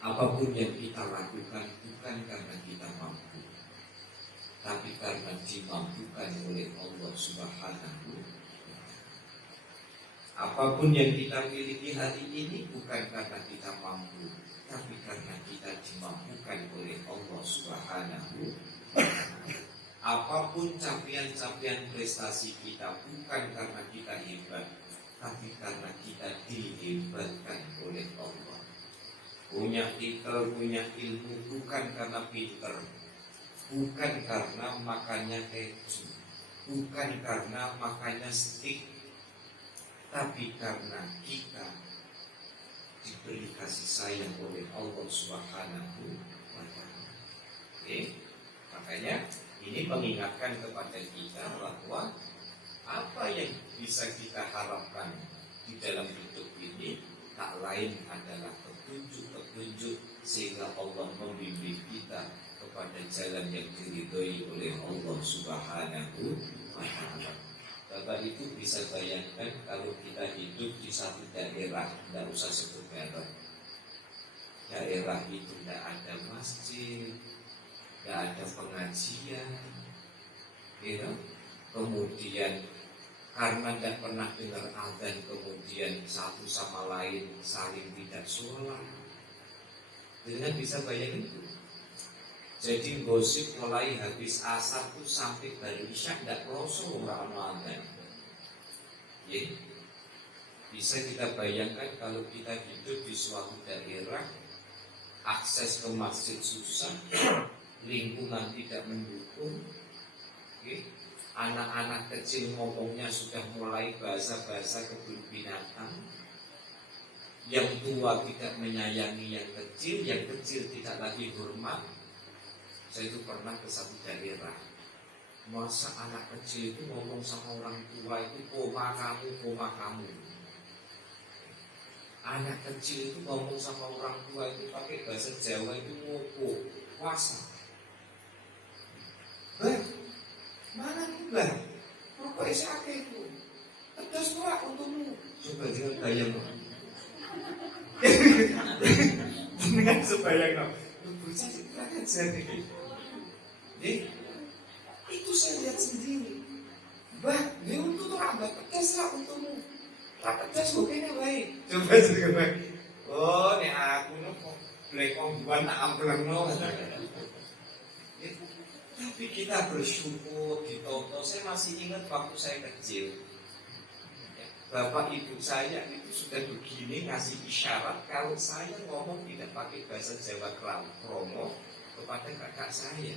apapun yang kita lakukan bukan karena kita mampu, tapi karena dimampukan oleh Allah Subhanahu. Apapun yang kita miliki hari ini bukan karena kita mampu, tapi karena kita dimampukan oleh Allah Subhanahu. Apapun capaian-capaian prestasi kita bukan karena kita hebat, tapi karena kita dihebatkan oleh Allah. Punya titel, punya ilmu bukan karena pinter, bukan karena makannya keju, bukan karena makannya steak, tapi karena kita diberi kasih sayang oleh Allah Subhanahu wa Ta'ala. Makanya ini mengingatkan kepada kita bahwa apa yang bisa kita harapkan di dalam hidup ini tak lain adalah petunjuk-petunjuk sehingga Allah membimbing kita kepada jalan yang diridhoi oleh Allah Subhanahu wa Ta'ala. Bapak Ibu bisa bayangkan kalau kita hidup di satu daerah, tidak usah sebut merek. Daerah itu tidak ada masjid, tidak ada pengajian, ya. Kemudian karena tidak pernah dengar azan, kemudian satu sama lain saling tidak sholat. Dengan bisa bayangin itu. Jadi gosip mulai habis asar itu sampai baru isya tidak kroso orang azan. Ya. Bisa kita bayangkan kalau kita hidup di suatu daerah, akses ke masjid susah, lingkungan tidak mendukung, anak-anak kecil ngomongnya sudah mulai bahasa-bahasa kebun binatang, yang tua tidak menyayangi yang kecil tidak lagi hormat. Saya itu pernah ke satu daerah, masa anak kecil itu ngomong sama orang tua itu koma kamu. Anak kecil itu ngomong sama orang tua itu pakai bahasa Jawa itu ngopo, puasa. Mana nih bang? Rokok isi akeh itu. Pedas pula untukmu. Coba jangan bayang dong. Dengan sebayang dong. Bocah sih kurang ajar nih. Itu saya lihat sendiri. Bang, dia untuk tuh agak pedas lah untukmu. Tak pedas bukannya baik. Coba juga bang. Oh, nih aku nopo blekong buan tak ampleng no. Tapi kita bersyukur ditonton. Saya masih ingat waktu saya kecil, bapak ibu saya itu sudah begini ngasih isyarat kalau saya ngomong tidak pakai bahasa Jawa kromo kepada kakak saya.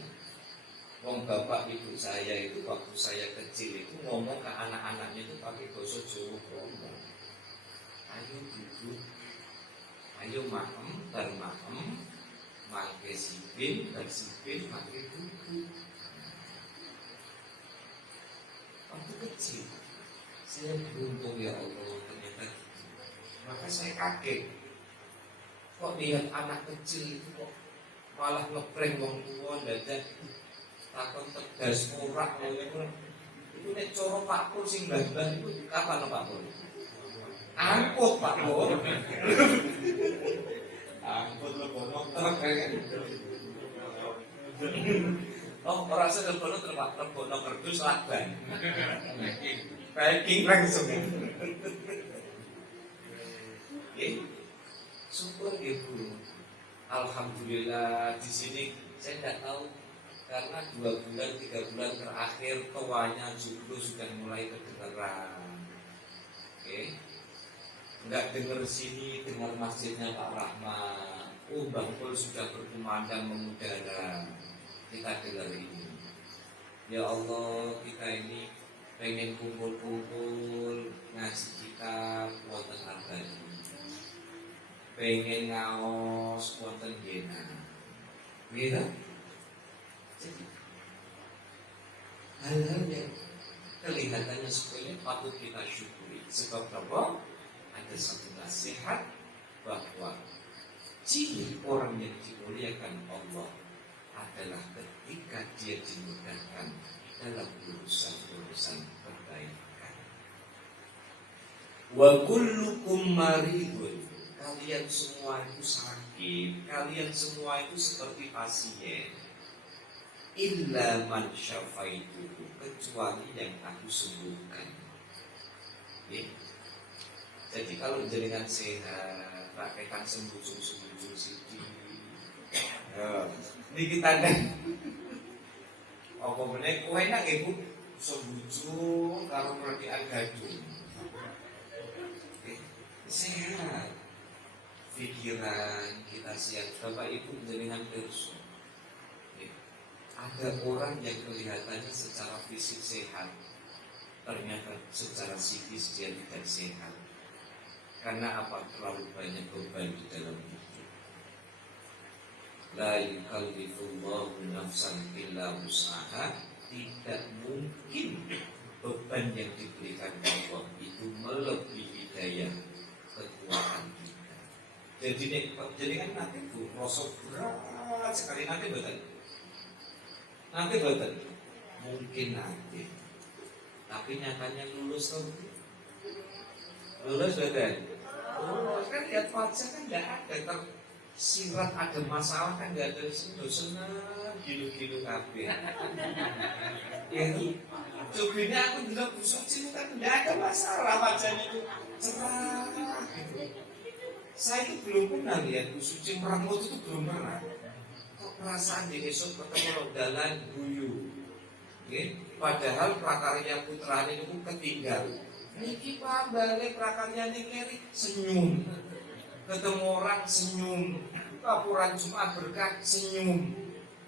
Wong bapak ibu saya itu waktu saya kecil itu ngomong ke anak-anaknya itu pakai bahasa Jawa kromo. Ayo duduk, ayo maem, pakai sipil, pakai buku. Waktu kecil, saya beruntung ya Allah ternyata. Maka saya kaget. Kok lihat anak kecil itu kok malah ngeprank wong tua dadak takon tegas murak ngono. Itu nek cara Pak Pur sing mbah-mbah itu kapan Pak Pur? Angkut Pak Pur. Angkut lebono truk kan. Oh, ora usah lebono truk Pak, lebono kerdus lakban. Packing langsung. Syukur ibu. Alhamdulillah di sini saya tidak tahu karena 2 bulan 3 bulan terakhir tuanya jomblo sudah mulai kedengeran. Enggak dengar sini, dengar masjidnya Pak Rahmat. Mbah Pul sudah berkumandang mengudara. Kita dengar ini. Ya Allah, kita ini pengen kumpul-kumpul ngaji kitab wonten abadi. Pengen ngaos wonten gena. Gitu? Jadi hal-hal yang kelihatannya sepele patut kita syukuri. Sebab apa? Ada satu nasihat bahwa ciri orang yang dimuliakan Allah adalah ketika dia dimudahkan dalam urusan-urusan kebaikan. Wa kullukum maridun. Kalian semua itu sakit, kalian semua itu seperti pasien. Illa man syafaituhu, kecuali yang aku sembuhkan. Jadi kalau jenengan sehat, pakai kang sembuh-sembuh siki. Ini kita kan. Apa meneh kowe enak ibu sembuh karo perhatian gadung. Sehat. Pikiran kita siap. Bapak Ibu jenengan terus. Ada orang yang kelihatannya secara fisik sehat, ternyata secara psikis dia tidak sehat. Karena apa? Terlalu banyak beban di dalam hidup. La yukallifullahu nafsan illa wus'aha. Tidak mungkin beban yang diberikan Allah itu melebihi daya kekuatan kita. Jadi kan nanti bu, rasa berat sekali nanti betul. Nanti betul. Mungkin nanti. Tapi nyatanya lulus tuh. Lulus betul. Oh, kan lihat wajah kan tidak ada tersirat ada masalah kan tidak ada senang gilu-gilu kabeh. Ya itu cobainnya aku bilang busuk sini kan tidak ada masalah wajahnya itu cerah. Saya itu belum pernah lihat busuk cimrangmut itu belum pernah. Kok perasaan di esok ketemu dalan guyu. Padahal prakarya putrane itu ketinggal. Niki Pak balik prakaryane keri senyum. Ketemu orang senyum. Laporan Jumat berkat senyum.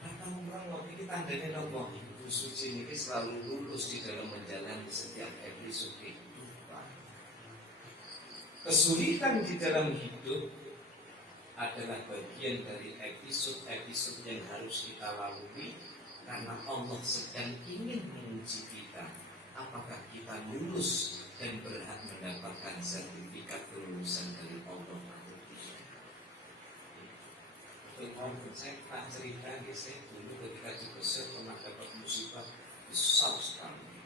Kata orang waktu ini tandanya nopo. Bu Suci ini selalu lulus di dalam menjalani setiap episode kehidupan. Kesulitan di dalam hidup adalah bagian dari episode-episode yang harus kita lalui karena Allah sedang ingin menguji kita. Apakah kita lulus dan berhak mendapatkan sertifikat kelulusan dari Allah atau tidak? Saya tak cerita, saya dulu ketika di Besar pernah dapat musibah besar sekali.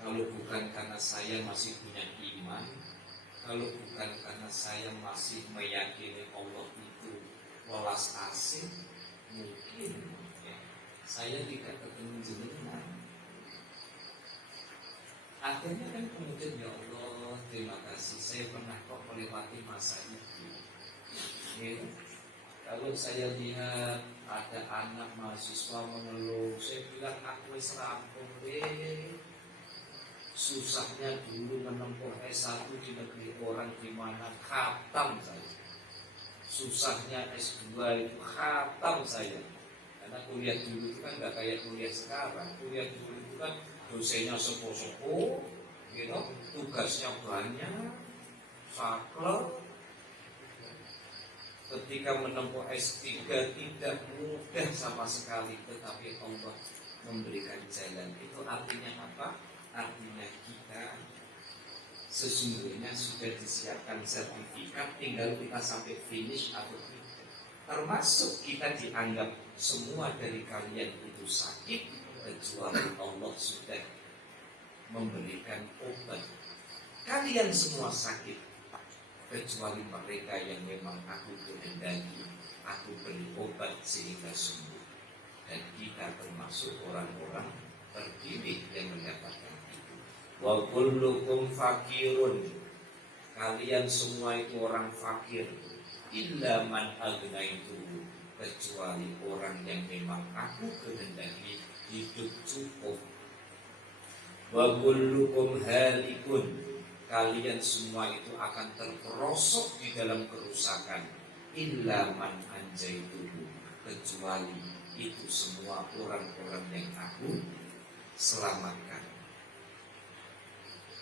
Kalau bukan karena saya masih punya iman, kalau bukan karena saya masih meyakini Allah itu welas asih, mungkin saya tidak ketemu jenengan. Akhirnya kan kemudian ya Allah terima kasih saya pernah kok melewati masa itu. Kalau saya lihat ada anak mahasiswa mengeluh, saya bilang aku wis rampung deh. Susahnya dulu menempuh S1 di negeri orang di mana khatam saya. Susahnya S2 itu khatam saya. Karena kuliah dulu itu kan nggak kayak kuliah sekarang. Kuliah dulu itu kan dosennya sepo-sepo, gitu, tugasnya banyak, saklek. Ketika menempuh S3 tidak mudah sama sekali, tetapi Allah memberikan jalan. Itu artinya apa? Artinya kita sesungguhnya sudah disiapkan sertifikat, tinggal kita sampai finish atau tidak. Termasuk kita dianggap semua dari kalian itu sakit, kecuali Allah sudah memberikan obat. Kalian semua sakit, kecuali mereka yang memang aku kehendaki, aku beri obat sehingga sembuh. Dan kita termasuk orang-orang terpilih yang mendapatkan itu. Wa kullukum fakirun. kalian semua itu orang fakir, illa man aghnaitu, kecuali orang yang memang aku kehendaki hidup cukup. Wa kullukum halikun, kalian semua itu akan terperosok di dalam kerusakan, illa man anjaituhu, kecuali itu semua orang-orang yang aku selamatkan.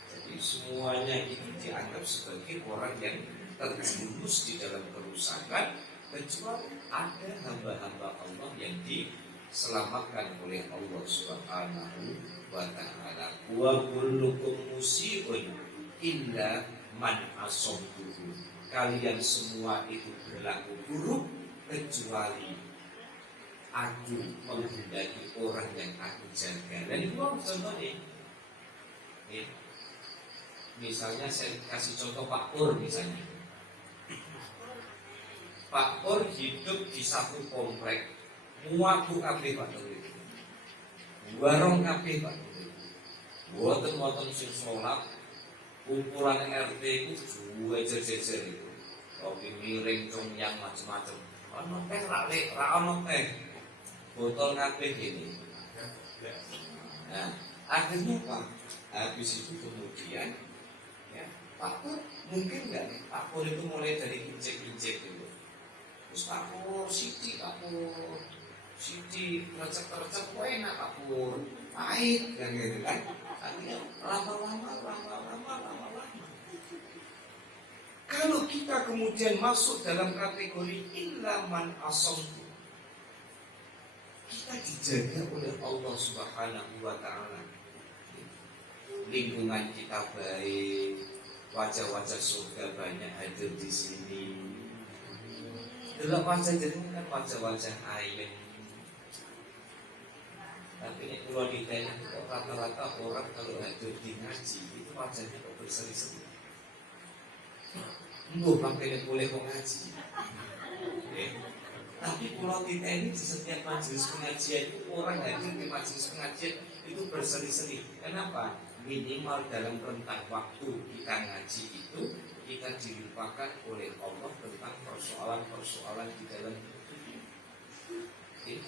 Jadi semuanya itu dianggap sebagai orang yang terjerumus di dalam kerusakan, kecuali ada hamba-hamba Allah yang diselamatkan oleh Allah Subhanahu wa ta'ala. Wa kullukum musii'un illa man asabtuhu, kalian semua itu berlaku buruk kecuali aku menghendaki orang yang aku jaga. Dan itu contohnya ya. Misalnya saya kasih contoh Pak Pur misalnya. Pak Pur hidup di satu komplek, muaku kabeh Pak Pur itu, warung kabeh Pak Pur itu, boten sing sholat, kumpulan RT itu dua jejer itu, kopi miring, yang macam-macam, ono teh ra ono teh, botol kabeh ini. Nah, akhirnya Pak, habis itu kemudian ya, Pak Pur mungkin nggak nih, Pak Pur itu mulai dari injek-injek itu. Terus Pak Pur, Siti, recep-recep enak Pak Pur, pahit kan gitu kan. Akhirnya lama-lama. Kalau kita kemudian masuk dalam kategori ilaman asomtu, kita dijaga oleh Allah Subhanahu wa ta'ala. Lingkungan kita baik, wajah-wajah surga banyak hadir di sini. Dalam wajah jadi kan wajah-wajah ayam. Tapi ini kalau ditanya rata-rata orang kalau hadir di ngaji itu wajahnya kok berseri-seri. Mbok makanya boleh ngaji. Tapi kalau ditanya di setiap majelis pengajian itu orang hadir di majelis pengajian itu berseri-seri. Kenapa? Minimal dalam rentang waktu kita ngaji itu kita dilupakan oleh Allah tentang persoalan-persoalan di dalam hidup ini.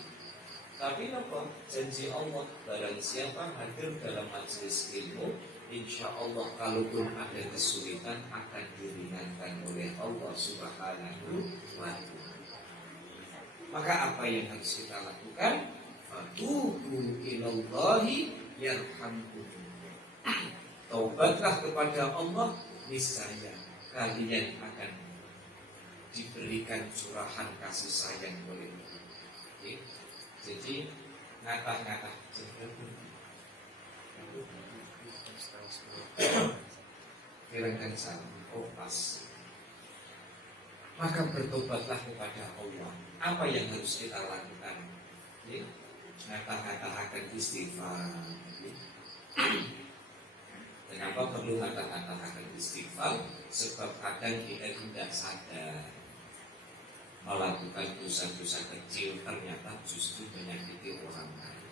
Tapi apa? Janji Allah, barang siapa hadir dalam majelis ilmu, insya Allah kalaupun ada kesulitan akan diringankan oleh Allah Subhanahu wa ta'ala. Maka apa yang harus kita lakukan? Fatubu ilallahi yarhamkum. Taubatlah kepada Allah, niscaya kalian akan diberikan curahan kasih sayang oleh Allah. Jadi ngata-ngata kira-kira sama pas. Maka bertobatlah kepada Allah. Apa yang harus kita lakukan? Ngata-ngata akan istighfar. Kenapa perlu ngata-ngata akan istighfar? Sebab kadang kita tidak sadar melakukan dosa-dosa kecil ternyata justru menyakiti orang lain.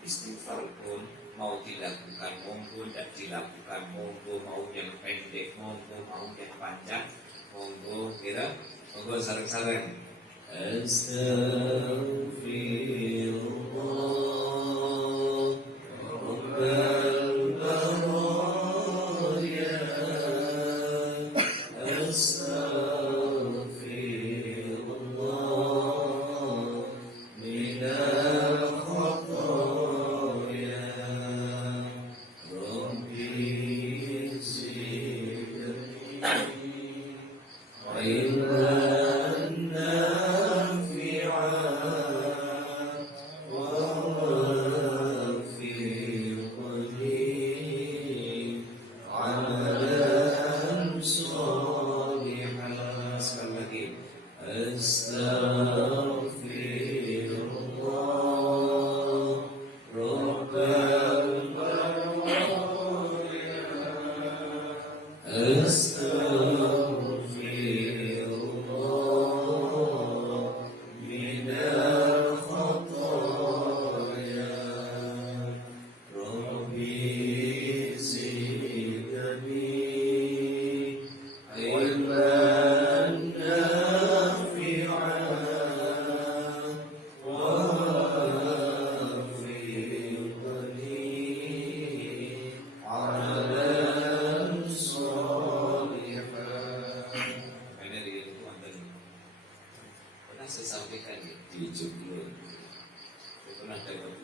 Istighfar pun mau dilakukan monggo, tidak dilakukan monggo, mau yang pendek monggo, mau yang panjang monggo, monggo sareng-sareng. Astaghfirullah Rabbal baraya, astaghfirullah minal khataya, Rabbi zidni ilman nafi'an wa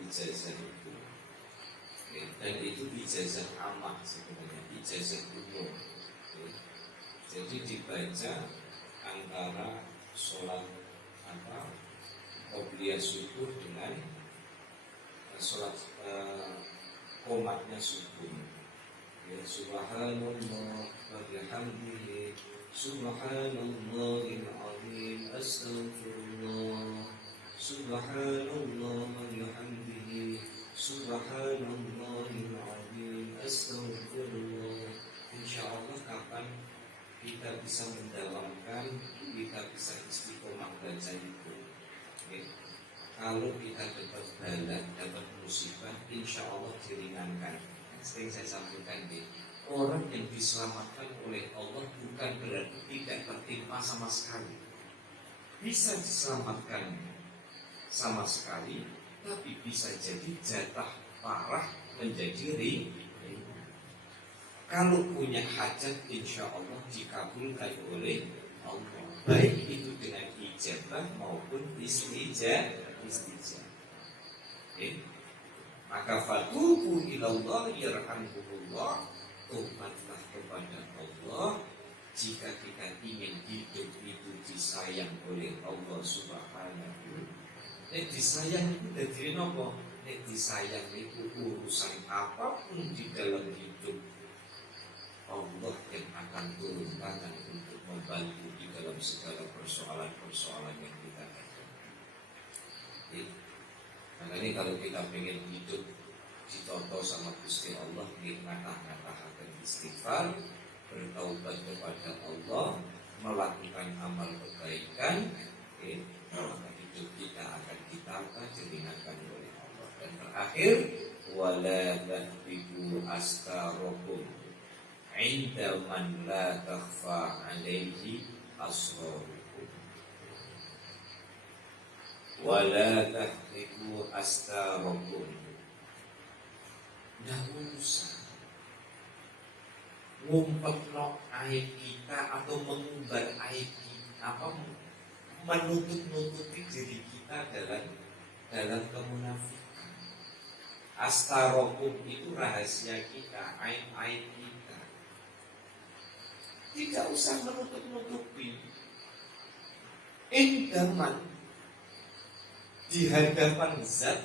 ijazah itu. Dan itu ijazah amat sebenarnya, ijazah umum. Jadi dibaca antara sholat qobliyah subuh dengan sholat qomatnya subuh. Ya, subhanallah wa bihamdihi subhanallahil azim astaghfirullah subhanallah wa bihamdihi subhanallahil azim astaghfirullah. Insyaallah kapan kita bisa mendalamkan, kita bisa istiqomah baca itu. Ya. Kalau kita dapat bala, dapat musibah, insya Allah diringankan. Sering saya sampaikan nih, orang yang diselamatkan oleh Allah bukan berarti tidak tertimpa sama sekali. Bisa diselamatkan sama sekali, tapi bisa jadi jatah parah menjadi ringan. Kalau punya hajat, insya Allah dikabulkan oleh Allah, baik itu dengan ijabah maupun istijabah. Maka fatubu ilallah yarhamkumullah, tobatlah kepada Allah jika kita ingin hidup itu disayang oleh Allah Subhanahu. Disayang itu dari nopo? Disayang itu urusan apapun di dalam hidup, Allah yang akan turun tangan untuk membantu di dalam segala persoalan-persoalan yang kita hadapi. Makanya kalau kita ingin hidup dicontoh sama Gusti Allah, ngata-ngata akan istighfar, bertaubat kepada Allah, melakukan amal kebaikan, maka hidup kita akan ditata diringankan oleh Allah. Dan terakhir, wala tahbibu astarokum inda man la takhfa alaihi asrarukum. Wala tahbibu astarokum. Nggak usah ngumpet-no aib kita atau mengumbar aib kita, menutup-nutupi diri kita dalam kemunafikan. Astarokum itu rahasia kita, aib-aib kita. Tidak usah menutup-nutupi. Indaman, di hadapan zat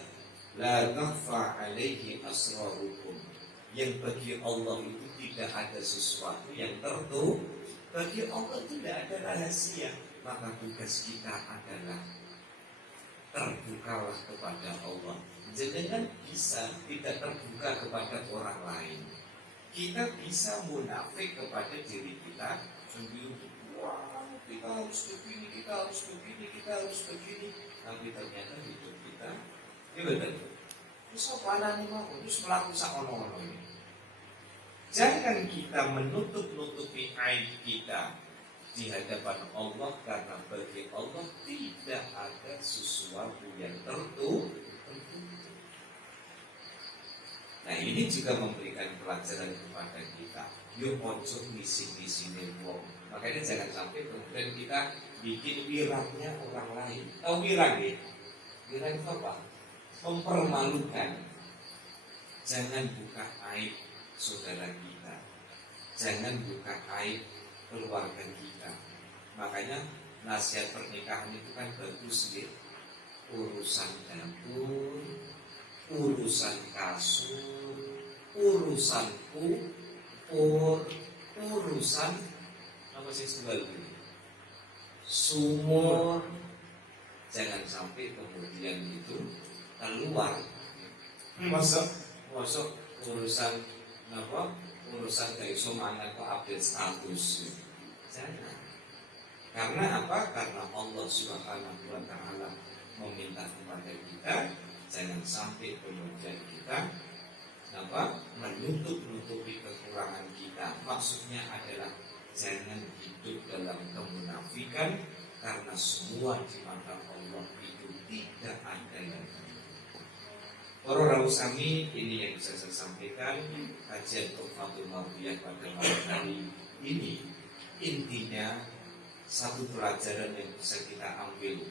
la takhfa alaihi asrarukum, yang bagi Allah itu tidak ada sesuatu yang tertutup. Bagi Allah tidak ada rahasia. Maka tugas kita adalah terbukalah kepada Allah. Jangan bisa tidak terbuka kepada orang lain. Kita bisa munafik kepada diri kita sendiri. Wah, kita harus begini, kita harus begini, kita harus begini. Tapi ternyata hidup kita betul. Terus apa nih mau? Terus melakukan sakono ini. Jangan kita menutup-nutupi aib kita di hadapan Allah, karena bagi Allah tidak ada sesuatu yang tertutup. Nah, ini juga memberikan pelajaran kepada kita. Yuk ojo misi-misi wong. Makanya jangan sampai kemudian kita bikin wirangnya orang lain. Tahu wirang ya? Wirang itu apa? Mempermalukan. Jangan buka aib saudara kita, jangan buka aib keluarga kita. Makanya nasihat pernikahan itu kan bagus ya. Urusan dapur, urusan kasur, urusan urusan apa sih sumur. Jangan sampai kemudian itu keluar. Masuk urusan apa? Urusan kayak semuanya kok update status. Jangan. Karena apa? Karena Allah Subhanahu wa taala meminta kepada kita jangan sampai kemudian kita menutup-nutupi kekurangan kita. Maksudnya adalah jangan hidup dalam kemunafikan, karena semua di mata Allah itu tidak ada yang para rawuh sami. Ini yang bisa saya sampaikan kajian Tuhfatul Marwiyah pada malam hari ini. Intinya satu pelajaran yang bisa kita ambil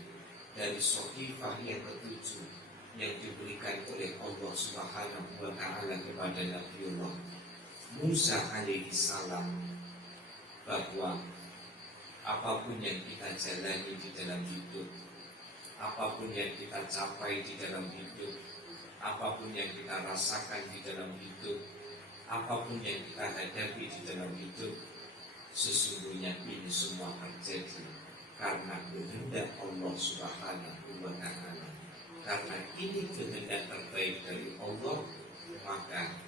dari Shahifah yang ketujuh yang diberikan oleh oleh Allah Subhanahu wa Ta'ala kepada Nabiullah Musa alaihi salam, bahwa apapun yang kita jalani di dalam hidup, apapun yang kita capai di dalam hidup, apapun yang kita rasakan di dalam hidup, apapun yang kita hadapi di dalam hidup, sesungguhnya ini semua terjadi karena kehendak Allah Subhanahu wa Ta'ala. Karena ini kehendak terbaik dari Allah, maka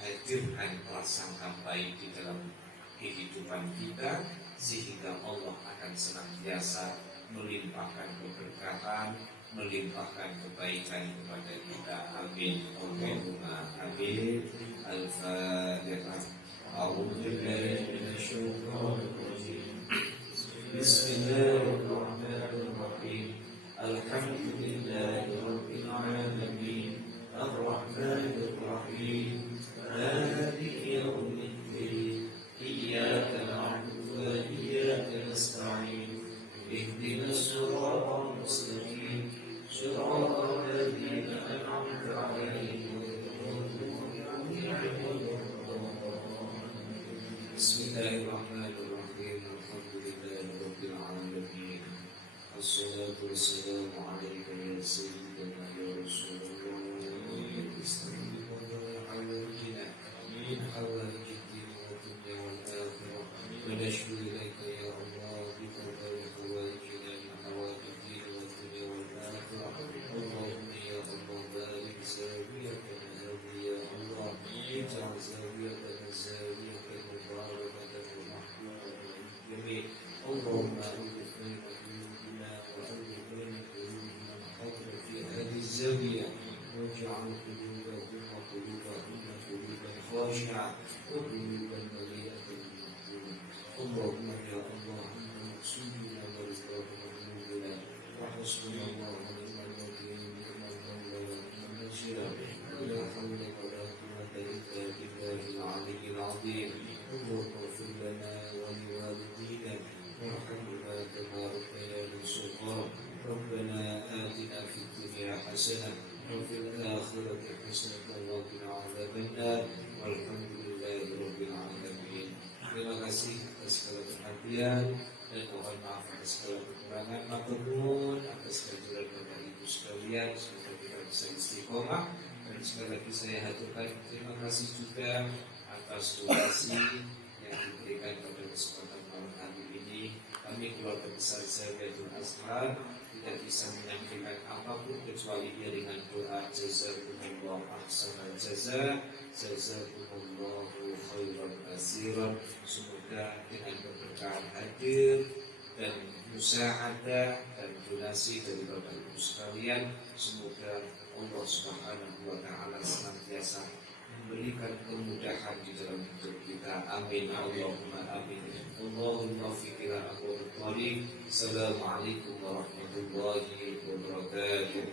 hadirkan prasangka baik di dalam kehidupan kita, sehingga Allah akan senantiasa melimpahkan keberkahan, melimpahkan kebaikan kepada kita. Amin. Allahumma amin. Al-Fatihah. A'udzu billahi minasyaitonir rajim. Bismillahirrahmanirrahim. Alhamdulillahi rabbil alamin. Ar-Rahmanir Rahim. Maliki yaumiddin. Iyyaka na'budu wa iyyaka nasta'in. Ihdinas siratal mustaqim. Siratal ladzina an'amta 'alaihim Bismillahirrahmanirrahim. Alhamdulillahirabbil alamin. Wassalatu wassalamu alayka ya sayyidina ya Rasulullah. Amin. ونشكو إليك يا الله بقضاء حوائجنا من حوائج الدين والدنيا والآخرة. اللهم يا الله بارك زاويتنا هذه يا الله، اجعل زاويتنا زاوية مباركة ومحبوبة للجميع. اللهم ألف بين قلوبنا وألف بين قلوب من حضر في هذه الزاوية، واجعل قلوبهم وقلوبهن قلوبا خاشعة وقلوبا مليئة بالمحبوب. اللهم يا الله أنت مقصودنا ورزقنا وذنوبنا، وحسبنا الله ونعم الوكيل، نعم المولى ونعم النصير. ولا حول ولا قوة إلا بالله العلي العظيم. اللهم اغفر لنا ولوالدينا وارحمنا كما ربيانا صغارا. ربنا آتنا في الدنيا حسنة وفي الآخرة حسنة وقنا عذاب النار. والحمد لله رب العالمين. Terima kasih atas segala perhatian dan mohon maaf atas segala kekurangan. Matur nuwun atas kehadiran Bapak Ibu sekalian, semoga kita bisa istiqomah. Dan sekali lagi saya haturkan terima kasih juga atas donasi yang diberikan pada kesempatan malam hari ini. Kami keluarga besar Zawiyatul Azhar tidak bisa menyampaikan apapun kecuali iringan doa jazakumullah ahsanal jaza, jazakumullahu khairan katsiran. Semoga dengan keberkahan hadir dan musyahadah dan donasi dari Bapak Ibu sekalian, semoga Allah Subhanahu wa Ta'ala senantiasa memberikan kemudahan di dalam hidup kita. Amin. Allahumma amin. Allahumma fikirna aqwal thariq. Assalamualaikum warahmatullahi wabarakatuh.